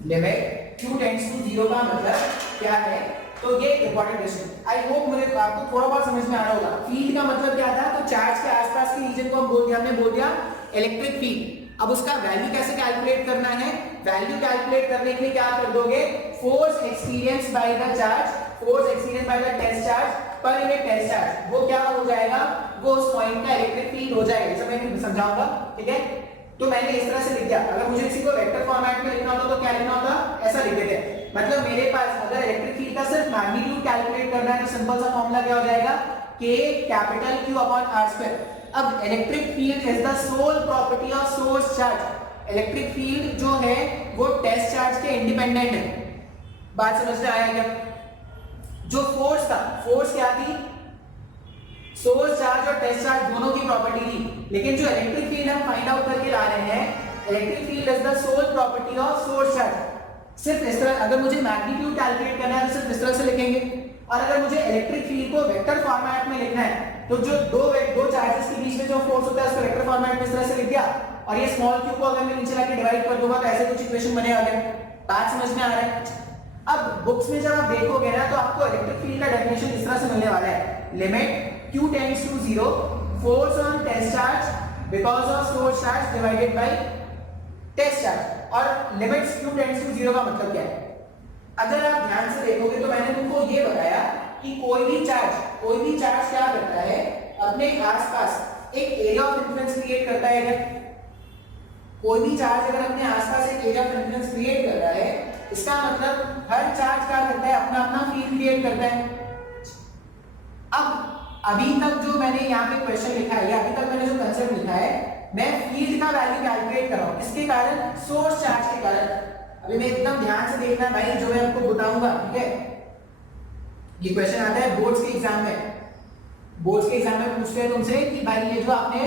लिमिट q टेंड्स टू 0 का मतलब क्या है, तो ये इंपॉर्टेंट क्वेश्चन, आई होप मुझे आपको थोड़ा बहुत समझ में आ रहा होगा। फील्ड का मतलब क्या था, तो चार्ज के आसपास के रीजन को हम बोल दिया, हमने बोल दिया इलेक्ट्रिक फील्ड। अब उसका वैल्यू कैसे कैलकुलेट करना है, वैल्यू कैलकुलेट करने के लिए क्या कर दोगे, force experience by the charge, force experience by the test charge per unit test charge, वो क्या हो जाएगा, वो उस पॉइंट का इलेक्ट्रिक फील्ड हो जाएगा। जैसे मैं समझाऊंगा, ठीक है। तो मैंने इस तरह से लिख दिया। अगर मुझे किसी को वेक्टर फॉर्मेट में लिखना होता तो क्या लिखना होता, ऐसा लिख देते। मतलब मेरे पास अगर इलेक्ट्रिक फील्ड का सिर्फ मैग्नीट्यूड कैलकुलेट करना है तो सिंपल सा फॉर्मूला क्या हो जाएगा, K capital Q upon R square. अब electric field is the sole property of source charge. Electric field जो है वो टेस्ट चार्ज के इंडिपेंडेंट है। बात समझ में आया क्या? जो फोर्स था, फोर्स क्या थी, सोर्स चार्ज और टेस्ट चार्ज दोनों की प्रॉपर्टी थी। लेकिन जो इलेक्ट्रिक फील्ड हम फाइंड आउट करके ला रहे हैं, electric field is the sole property of source charge. सिर्फ इस तरह, अगर मुझे मैग्नीट्यूड कैलकुलेट करना है तो सिर्फ इस तरह से लिखेंगे, और अगर मुझे इलेक्ट्रिक फील्ड को वेक्टर फॉर्मेट में लिखना है तो जो दो चार्जेस के बीच में जो फोर्स होता है उसको वेक्टर फॉर्मेट में इस तरह से लिख दिया, और ये स्मॉल q को अगर मैं नीचे लाके डिवाइड कर दूंगा तो ऐसे कुछ इक्वेशन बनेगा। बात समझ में आ रहा है? अब बुक्स में जब आप देखोगे ना तो आपको इलेक्ट्रिक फील्ड का डेफिनेशन इस तरह से मिलने वाला है, limit q tends to 0, force on test charge because of source charge divided by test charge. और लिमिट्स q टेंड्स टू 0 का मतलब क्या है? अगर आप ध्यान से देखोगे तो मैंने तुमको ये बताया कि कोई भी चार्ज क्या करता है, अपने आसपास एक एरिया ऑफ इन्फ्लुएंस क्रिएट करता है क्या? कोई भी चार्ज अगर अपने आसपास एक एरिया ऑफ इन्फ्लुएंस क्रिएट कर रहा है, इसका मतलब हर चार्ज क्या करता है, अपना अपना फील्ड क्रिएट करता है। अब अभी तक जो मैंने यहाँ पे क्वेश्चन लिखा है, या अभी तक मैंने जो कंसेप्ट लिखा है, मैं फील्ड का वैल्यू कैलकुलेट कर रहा हूँ। किसके कारण? सोर्स चार्ज के कारण। अभी मैं एकदम ध्यान से देखना भाई, जो मैं आपको बताऊंगा, ठीक है? ये क्वेश्चन आता है बोर्ड्स के एग्जाम में। बोर्ड्स के एग्जाम में पूछते हैं तुमसे कि भाई ये जो आपने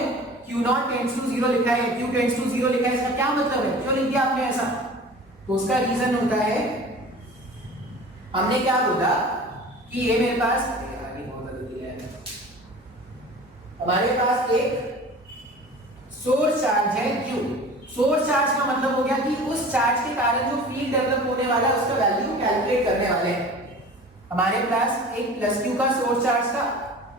Q0 टेंड्स टू 0 लिखा है, Q टेंड्स टू 0 लिखा है, इसका क्या मतलब है, क्यों लिख दिया आपने ऐसा? तो उसका रीजन होता है, हमने क्या बोला कि ये मेरे पास हमारे पास एक सोर्स चार्ज है Q। सोर्स चार्ज का मतलब हो गया कि उस चार्ज के कारण जो फील्ड डेवलप होने वाला है उसका वैल्यू कैलकुलेट करने वाले हैं। हमारे पास एक प्लस Q का सोर्स चार्ज था,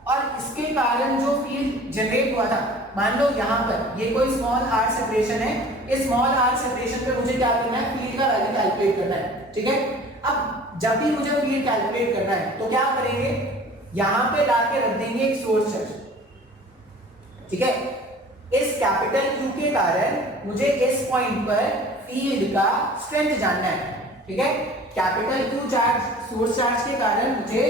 और इसके कारण जो फील्ड जनरेट हुआ था, मान लो यहाँ पर ये कोई स्मॉल r सेपरेशन है, इस स्मॉल r सेपरेशन पे मुझे क्या करना है, फील्ड का वैल्यू कैलकुलेट करना है, ठीक है? अब जब भी मुझे फील्ड कैलकुलेट करना है तो क्या करेंगे, यहाँ पे लाके रख देंगे एक सोर्स चार्ज, ठीक है? इस कैपिटल Q के कारण मुझे इस पॉइंट पर फील्ड का स्ट्रेंथ जानना है, ठीक है? Capital Q charge, source charge के कारण मुझे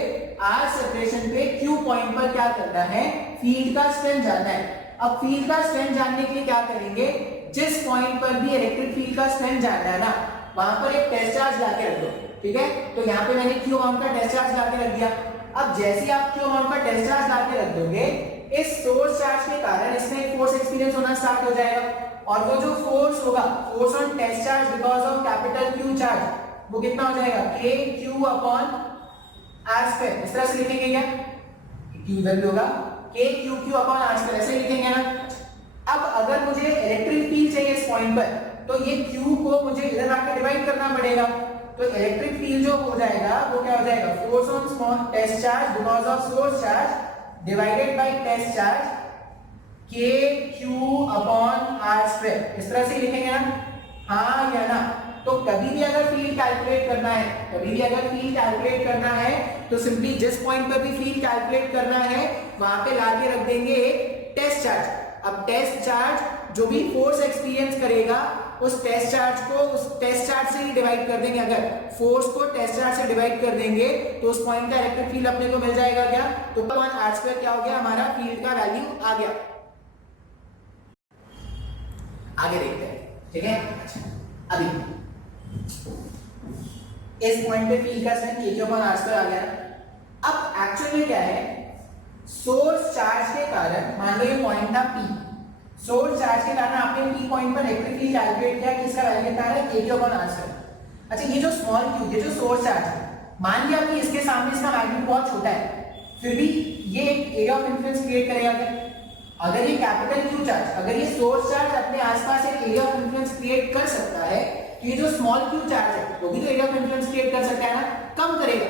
R सेपरेशन पे Q पॉइंट पर क्या करना है, फील्ड का स्ट्रेंथ जानना है। अब फील्ड का स्ट्रेंथ जानने के लिए क्या करेंगे, जिस पॉइंट पर भी इलेक्ट्रिक फील्ड का स्ट्रेंथ जानना है ना, वहां पर एक टेस्ट चार्ज लाके रख दो, ठीक है? तो यहाँ पे मैंने Q अमाउंट का टेस्ट चार्ज लाके रख दिया। अब जैसे ही आप Q अमाउंट का टेस्ट चार्ज लाके रख दोगे, इस सोर्स चार्ज के कारण इसमें एक फोर्स एक्सपीरियंस होना स्टार्ट हो जाएगा, और वो जो फोर्स होगा, force on test charge because of capital Q charge, वो कितना हो जाएगा, KQ अपॉन R स्क्वायर। इस तरह से लिखेंगे क्या, Q इधर भी होगा, KQQ अपॉन R स्क्वायर, ऐसे लिखेंगे ना? अब अगर मुझे इलेक्ट्रिक फील्ड चाहिए इस पॉइंट पर, तो ये Q को मुझे इधर आके डिवाइड करना पड़ेगा। तो इलेक्ट्रिक फील्ड जो हो जाएगा वो क्या हो जाएगा, force on small test charge because of source charge divided by test charge KQ upon R square. इस तरह से लिखेंगे ना, हाँ या ना? तो कभी भी अगर फील्ड कैलकुलेट करना है, तो सिंपली जिस पॉइंट पर भी फील्ड कैलकुलेट करना है वहां पे लाके रख देंगे एक टेस्ट चार्ज। अब टेस्ट चार्ज जो भी फोर्स एक्सपीरियंस करेगा, उस टेस्ट चार्ज को उस टेस्ट चार्ज से ही डिवाइड कर देंगे। अगर फोर्स को टेस्ट चार्ज से डिवाइड कर देंगे तो उस पॉइंट का इलेक्ट्रिक फील्ड अपने को मिल जाएगा क्या, तो R स्क्वायर क्या हो गया, हमारा फील्ड का वैल्यू आ गया। आगे देखते हैं, ठीक है? अच्छा, अभी इस पॉइंट पे फील्ड का strength KQ upon R square आ गया। अब एक्चुअल में क्या है, सोर्स चार्ज के कारण, मान लो ये पॉइंट था P, सोर्स चार्ज के कारण आपने P पॉइंट पर इलेक्ट्रिक फील्ड कैलकुलेट किया कि इसका वैल्यू कितना है, KQ अपॉन R स्क्वायर। अच्छा, ये जो स्मॉल q, ये जो सोर्स चार्ज है, मान लिया कि इसके सामने इसका मैग्नीट्यूड बहुत छोटा है, फिर भी ये एक एरिया ऑफ इन्फ्लुएंस क्रिएट करेगा क्या? अगर ये कैपिटल Q चार्ज, अगर ये सोर्स चार्ज अपने आसपास एक एरिया ऑफ इन्फ्लुएंस क्रिएट कर सकता है, तो ये जो स्मॉल q चार्ज है वो भी तो एरिया ऑफ इन्फ्लुएंस क्रिएट कर सकता है ना? कम करेगा,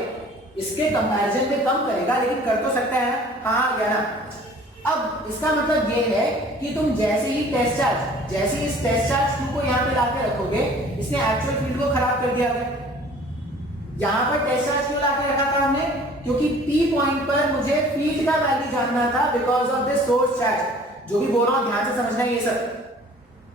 इसके कंपैरिजन में कम करेगा, लेकिन कर तो सकता है ना? हाँ या ना? अब इसका मतलब ये है कि तुम जैसे ही टेस्ट चार्ज, जैसे ही इस टेस्ट चार्ज Q को यहाँ पे लाके रखोगे, इसने एक्चुअल फील्ड को खराब कर दिया। यहाँ पर टेस्ट चार्ज क्यों लाके रखा था हमने? क्योंकि P पॉइंट पर मुझे फील्ड का वैल्यू जानना था because of this source charge. जो भी बोल रहा हूँ ध्यान से समझना है ये सब।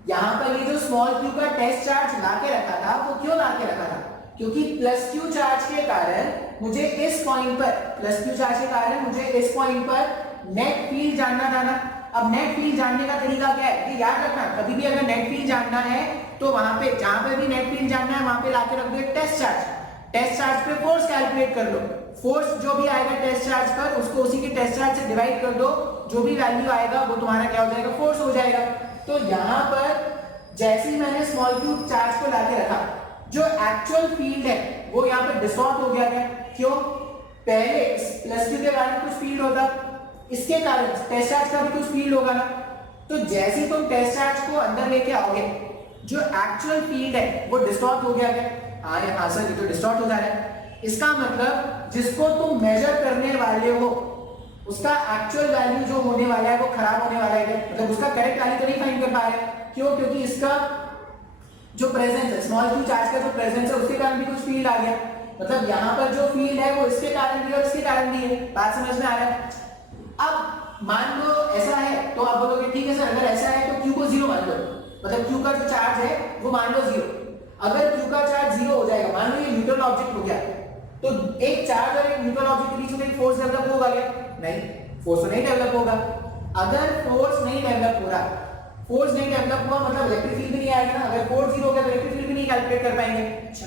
यहाँ पर ये जो स्मॉल क्यू का टेस्ट चार्ज लाके रखा था वो क्यों लाके रखा था, क्योंकि प्लस क्यू चार्ज के कारण मुझे इस पॉइंट पर, प्लस क्यू चार्ज के कारण मुझे इस पॉइंट पर नेट फील्ड जानना था ना। अब नेट फील्ड जानने का तरीका क्या है, ये याद रखना, कभी भी अगर नेट फील्ड जानना है तो वहां पे, जहां पे भी नेट फील्ड जानना है वहां पे लाके रख दो एक टेस्ट चार्ज, टेस्ट चार्ज पे फोर्स कैलकुलेट कर लो, फोर्स जो भी आएगा टेस्ट चार्ज पर उसको उसी के टेस्ट चार्ज से डिवाइड कर दो, जो भी वैल्यू आएगा वो तुम्हारा क्या हो जाएगा, फोर्स हो जाएगा। तो यहाँ पर जैसे ही मैंने स्मॉल क्यू चार्ज को लाके रखा, जो एक्चुअल फील्ड है वो यहाँ पे डिस्टॉर्ट हो गया है। क्यों, पहले प्लस क्यू के कारण कुछ फील्ड होता, इसके कारण टेस्ट चार्ज का भी कुछ फील्ड होगा ना। तो जैसे ही तुम टेस्ट चार्ज को अंदर लेके आओगे, जो एक्चुअल फील्ड है वो डिस्टॉर्ट हो गया है। हाँ या हाँ सर, ये तो डिस्टॉर्ट हो जा रहा है। इसका मतलब जिसको तुम मेजर करने वाले हो उसका एक्चुअल वैल्यू जो होने वाला है वो खराब होने वाला है, मतलब उसका करेक्ट वैल्यू तो नहीं फाइंड कर पा रहे। क्यों, क्योंकि इसका जो प्रेजेंस है, स्मॉल क्यू चार्ज का जो प्रेजेंस है उसके कारण भी कुछ फील्ड आ गया, मतलब यहाँ पर जो फील्ड है वो इसके कारण भी और इसके कारण भी है। बात समझ में आ रहा है। अब मान लो ऐसा है तो आप बोलोगे ठीक है सर, अगर ऐसा है तो क्यू को जीरो मान लो, मतलब क्यू का जो चार्ज है वो मान लो जीरो। अगर क्यू का चार्ज जीरो हो जाएगा, मान लो ये न्यूट्रल ऑब्जेक्ट हो गया, तो एक चार्ज और एक न्यूट्रल ऑब्जेक्ट के बीच में एक फोर्स डेवलप होगा क्या, नहीं, फोर्स तो नहीं डेवलप होगा। अगर फोर्स नहीं डेवलप हो रहा, फोर्स नहीं डेवलप हुआ मतलब इलेक्ट्रिक फील्ड भी नहीं आएगा ना। अगर फोर्स जीरो हो गया तो इलेक्ट्रिक फील्ड भी नहीं कैलकुलेट कर पाएंगे। अच्छा,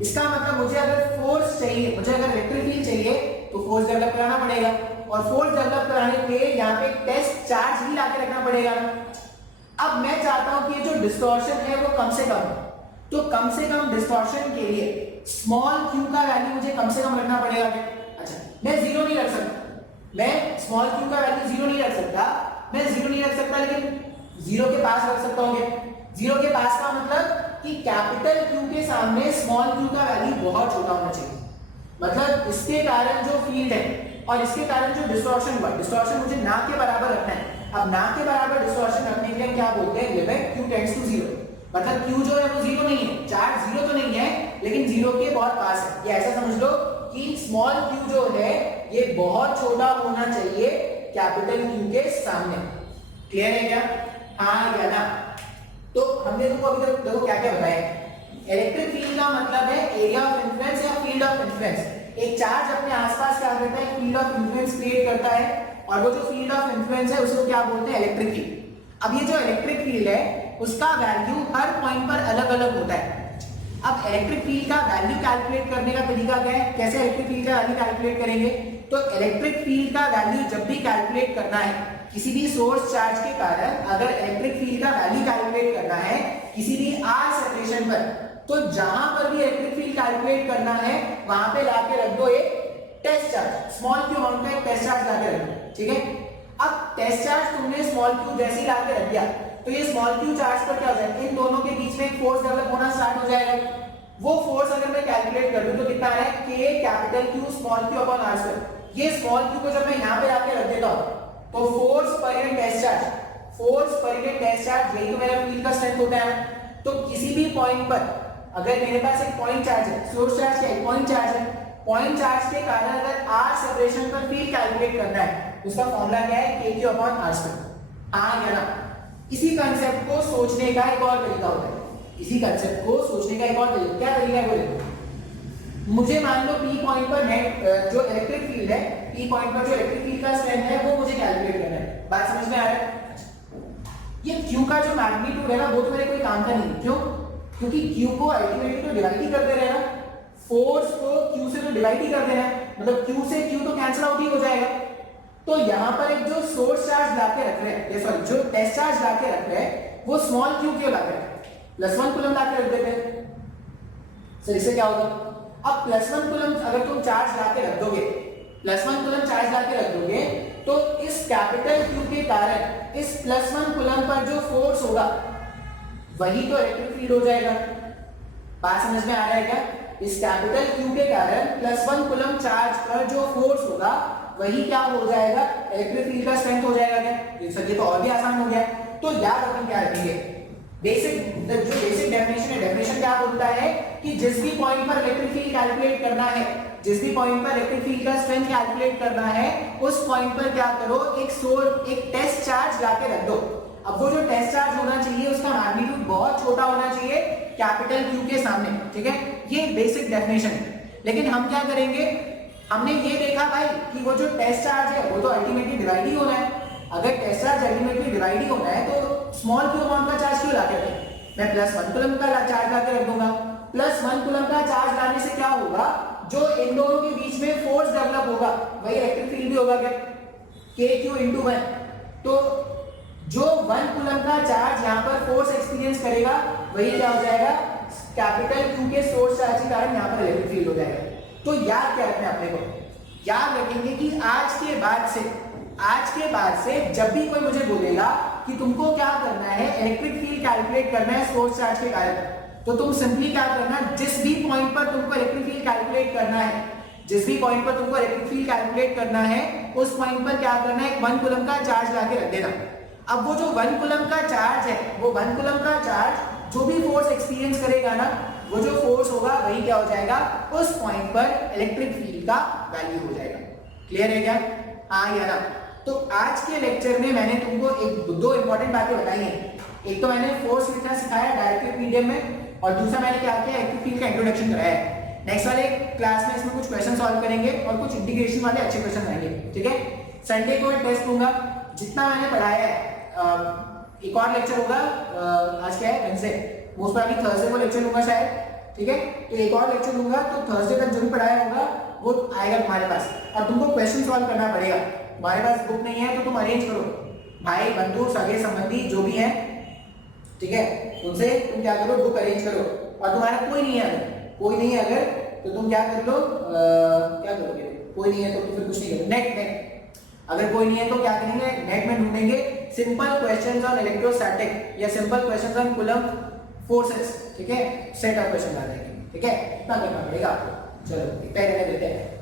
इसका मतलब मुझे अगर फोर्स चाहिए, मुझे अगर इलेक्ट्रिक फील्ड चाहिए तो फोर्स डेवलप कराना पड़ेगा, और फोर्स डेवलप कराने के लिए यहाँ पे टेस्ट चार्ज ही लाके रखना पड़ेगा। अब मैं चाहता हूं कि ये जो डिस्टॉर्शन है वो कम से कम, तो कम से कम डिस्टॉर्शन के लिए स्मॉल क्यू का वैल्यू मुझे कम से कम रखना पड़ेगा। अच्छा, मैं जीरो नहीं रख सकता, मैं स्मॉल क्यू का वैल्यू जीरो नहीं रख सकता, मैं जीरो नहीं रख सकता, लेकिन जीरो के पास रख सकता हूँ। जीरो के पास का मतलब कि कैपिटल क्यू के सामने स्मॉल क्यू का वैल्यू बहुत छोटा होना चाहिए, मतलब इसके कारण जो फील्ड है और इसके कारण जो डिस्टॉर्शन हुआ, डिस्टॉर्शन मुझे ना के बराबर रखना है। अब ना के बराबर डिस्टॉर्शन रखने के लिए क्या बोलते हैं, limit q tends to zero, मतलब क्यू जो है वो जीरो नहीं है, चार्ज जीरो तो नहीं है लेकिन जीरो के बहुत पास है। ये ऐसा समझ लो कि स्मॉल क्यू जो है ये बहुत छोटा होना चाहिए कैपिटल क्यू के सामने। क्लियर है क्या, हाँ या ना। तो हमने तुमको अभी तक देखो क्या क्या बताया। इलेक्ट्रिक फील्ड का मतलब है एरिया ऑफ इन्फ्लुएंस या फील्ड ऑफ इन्फ्लुएंस। एक चार्ज अपने आसपास क्या करता है, फील्ड ऑफ इन्फ्लुएंस क्रिएट करता है, और वो जो फील्ड ऑफ इन्फ्लुएंस है उसको क्या बोलते हैं, इलेक्ट्रिक फील्ड। अब ये जो इलेक्ट्रिक फील्ड है उसका वैल्यू हर पॉइंट पर अलग अलग होता है। अब इलेक्ट्रिक फील्ड का वैल्यू कैलकुलेट करने का तरीका क्या है, कैसे इलेक्ट्रिक फील्ड का वैल्यू कैलकुलेट करेंगे। तो इलेक्ट्रिक फील्ड का वैल्यू जब भी कैलकुलेट करना है किसी भी सोर्स चार्ज के कारण, अगर इलेक्ट्रिक फील्ड का वैल्यू कैलकुलेट करना है किसी भी आर सेपरेशन पर, तो जहां पर भी इलेक्ट्रिक फील्ड कैलकुलेट करना है वहां पे लाके रख दो एक test charge, small q amount का एक टेस्ट चार्ज लाके रख दो। ठीक है, अब टेस्ट चार्ज तुमने स्मॉल क्यू जैसे ही लाके रख दिया तो ये स्मॉल क्यू चार्ज पर क्या हो जाएगा, इन दोनों के बीच में एक फोर्स डेवलप होना स्टार्ट हो जाएगा। वो फोर्स अगर मैं कैलकुलेट कर दूं तो कितना आ रहा है, K capital Q small q upon r square. ये स्मॉल q को जब मैं यहां पे लाके रख देता हूं तो force per unit test charge, force per unit test charge, यही तो मेरा फील्ड का स्ट्रेंथ होता है। तो किसी भी पॉइंट पर अगर मेरे पास एक पॉइंट चार्ज है, सोर्स चार्ज क्या है, पॉइंट चार्ज है, पॉइंट चार्ज के कारण अगर r सेपरेशन पर फील्ड कैलकुलेट करना है उसका फॉर्मूला क्या है, kq अपॉन r स्क्वायर। हां या ना। इसी कांसेप्ट को सोचने का एक और तरीका होता है, इसी कांसेप्ट को सोचने का एक और तरीका, क्या तरीका है बोले। मुझे मान लो P पॉइंट पर नेट जो इलेक्ट्रिक फील्ड है, P पॉइंट पर जो इलेक्ट्रिक फील्ड का स्ट्रेंथ है वो मुझे कैलकुलेट करना है। बात समझ में आ रहा है। ये Q का जो मैग्नीट्यूड है ना वो तो मेरे कोई काम का नहीं। क्यों, क्योंकि Q को अल्टीमेटली तो डिवाइड ही करते रहना, फोर्स को Q से तो डिवाइड ही कर देना, मतलब Q से Q तो कैंसिल आउट ही हो जाएगा। तो यहाँ पर एक जो सोर्स चार्ज लाके रख रहे हैं, सॉरी जो टेस्ट चार्ज लाके रख रहे हैं वो स्मॉल क्यू क्यों लाके रख रहे हैं, +1 कूलम लाके रख देते हैं। सर इससे क्या होगा, अब +1 कूलम अगर तुम चार्ज लाके रख दोगे, +1 कूलम चार्ज लाके रख दोगे तो इस कैपिटल क्यू के कारण इस +1 कूलम पर जो फोर्स होगा वही तो इलेक्ट्रिक फील्ड हो जाएगा। बात समझ में आ रहा है क्या, इस कैपिटल क्यू के कारण +1 कूलम चार्ज पर जो फोर्स होगा वही क्या हो जाएगा, इलेक्ट्रिक फील्ड का स्ट्रेंथ हो जाएगा। क्या सर ये तो और भी आसान हो गया। तो याद अपन क्या रखेंगे, बेसिक जो बेसिक डेफिनेशन है, डेफिनेशन क्या बोलता है कि जिस भी पॉइंट पर इलेक्ट्रिक फील्ड कैलकुलेट करना है, जिस भी पॉइंट पर इलेक्ट्रिक फील्ड का स्ट्रेंथ कैलकुलेट करना है उस पॉइंट पर क्या करो, एक टेस्ट चार्ज लाके रख दो। अब वो जो टेस्ट चार्ज होना चाहिए उसका छोटा होना चाहिए कैपिटल Q के सामने, ठीक है, ये बेसिक डेफिनेशन है। लेकिन हम क्या करेंगे, हमने ये देखा भाई कि वो जो टेस्ट चार्ज है वो तो अल्टीमेटली डिवाइड ही होना है। अगर टेस्ट चार्ज अल्टीमेटली डिवाइड ही होना है तो स्मॉल q अमाउंट का चार्ज क्यों लाके रखें, मैं +1 कूलम का चार्ज लाके रख दूंगा। +1 कूलम का चार्ज लाने से क्या होगा, जो इन दोनों के बीच में फोर्स डेवलप होगा वही इलेक्ट्रिक फील्ड भी होगा क्या, kq × 1। तो जो 1 कूलम का चार्ज यहाँ पर फोर्स एक्सपीरियंस करेगा वही क्या हो जाएगा, कैपिटल Q के सोर्स चार्ज के कारण यहाँ पर इलेक्ट्रिक फील्ड हो जाएगा। तो याद क्या रखना है अपने को, याद रखेंगे कि आज के बाद से जब भी कोई मुझे बोलेगा कि तुमको क्या करना है, इलेक्ट्रिक फील्ड कैलकुलेट करना है सोर्स चार्ज के कारण, तो तुम सिंपली क्या करना, जिस भी पॉइंट पर तुमको इलेक्ट्रिक फील्ड कैलकुलेट करना है, जिस भी पॉइंट पर तुमको इलेक्ट्रिक फील्ड कैलकुलेट करना है, उस पॉइंट पर क्या करना है, 1 कूलम का चार्ज लाके रख देना। अब वो जो 1 कूलम का चार्ज है, वो 1 कूलम का चार्ज जो भी फोर्स एक्सपीरियंस करेगा ना, वो जो फोर्स होगा वही क्या हो जाएगा, उस पॉइंट पर इलेक्ट्रिक फील्ड का वैल्यू हो जाएगा। क्लियर है क्या, हाँ या ना। तो आज के लेक्चर में मैंने तुमको दो इंपॉर्टेंट बातें बताई हैं। एक तो मैंने फोर्स लिखना सिखाया डायरेक्ट मीडियम में, और दूसरा मैंने क्या किया, इलेक्ट्रिक फील्ड का इंट्रोडक्शन कराया है। नेक्स्ट वाले क्लास में इसमें कुछ क्वेश्चन सॉल्व करेंगे और कुछ इंटीग्रेशन वाले अच्छे क्वेश्चन आएंगे, ठीक है। संडे को टेस्ट दूंगा, जितना मैंने पढ़ाया है। एक और लेक्चर होगा, आज क्या है, वेडनेसडे, मोस्ट प्रॉबब्ली थर्सडे को लेक्चर लूंगा शायद, ठीक है। तो एक और लेक्चर लूंगा, तो थर्सडे तक जो भी पढ़ाया होगा वो आएगा तुम्हारे पास, और तुमको क्वेश्चन सॉल्व करना पड़ेगा। तुम्हारे पास बुक नहीं है तो तुम अरेंज करो, भाई बंधु सगे संबंधी जो भी है, ठीक है, उनसे तुम क्या करो, बुक अरेंज करो। और तुम्हारा कोई नहीं है, अगर तो तुम क्या कर लो, क्या करोगे, कोई नहीं है तो फिर कुछ नहीं करो, नेट अगर कोई नहीं है तो क्या करेंगे, नेट में ढूंढेंगे सिंपल क्वेश्चंस ऑन इलेक्ट्रोस्टैटिक या simple questions on coulomb forces, ठीक है, सेट ऑफ क्वेश्चन आ जाएंगे, ठीक है, इतना करना पड़ेगा आपको। चलो पहले देते हैं।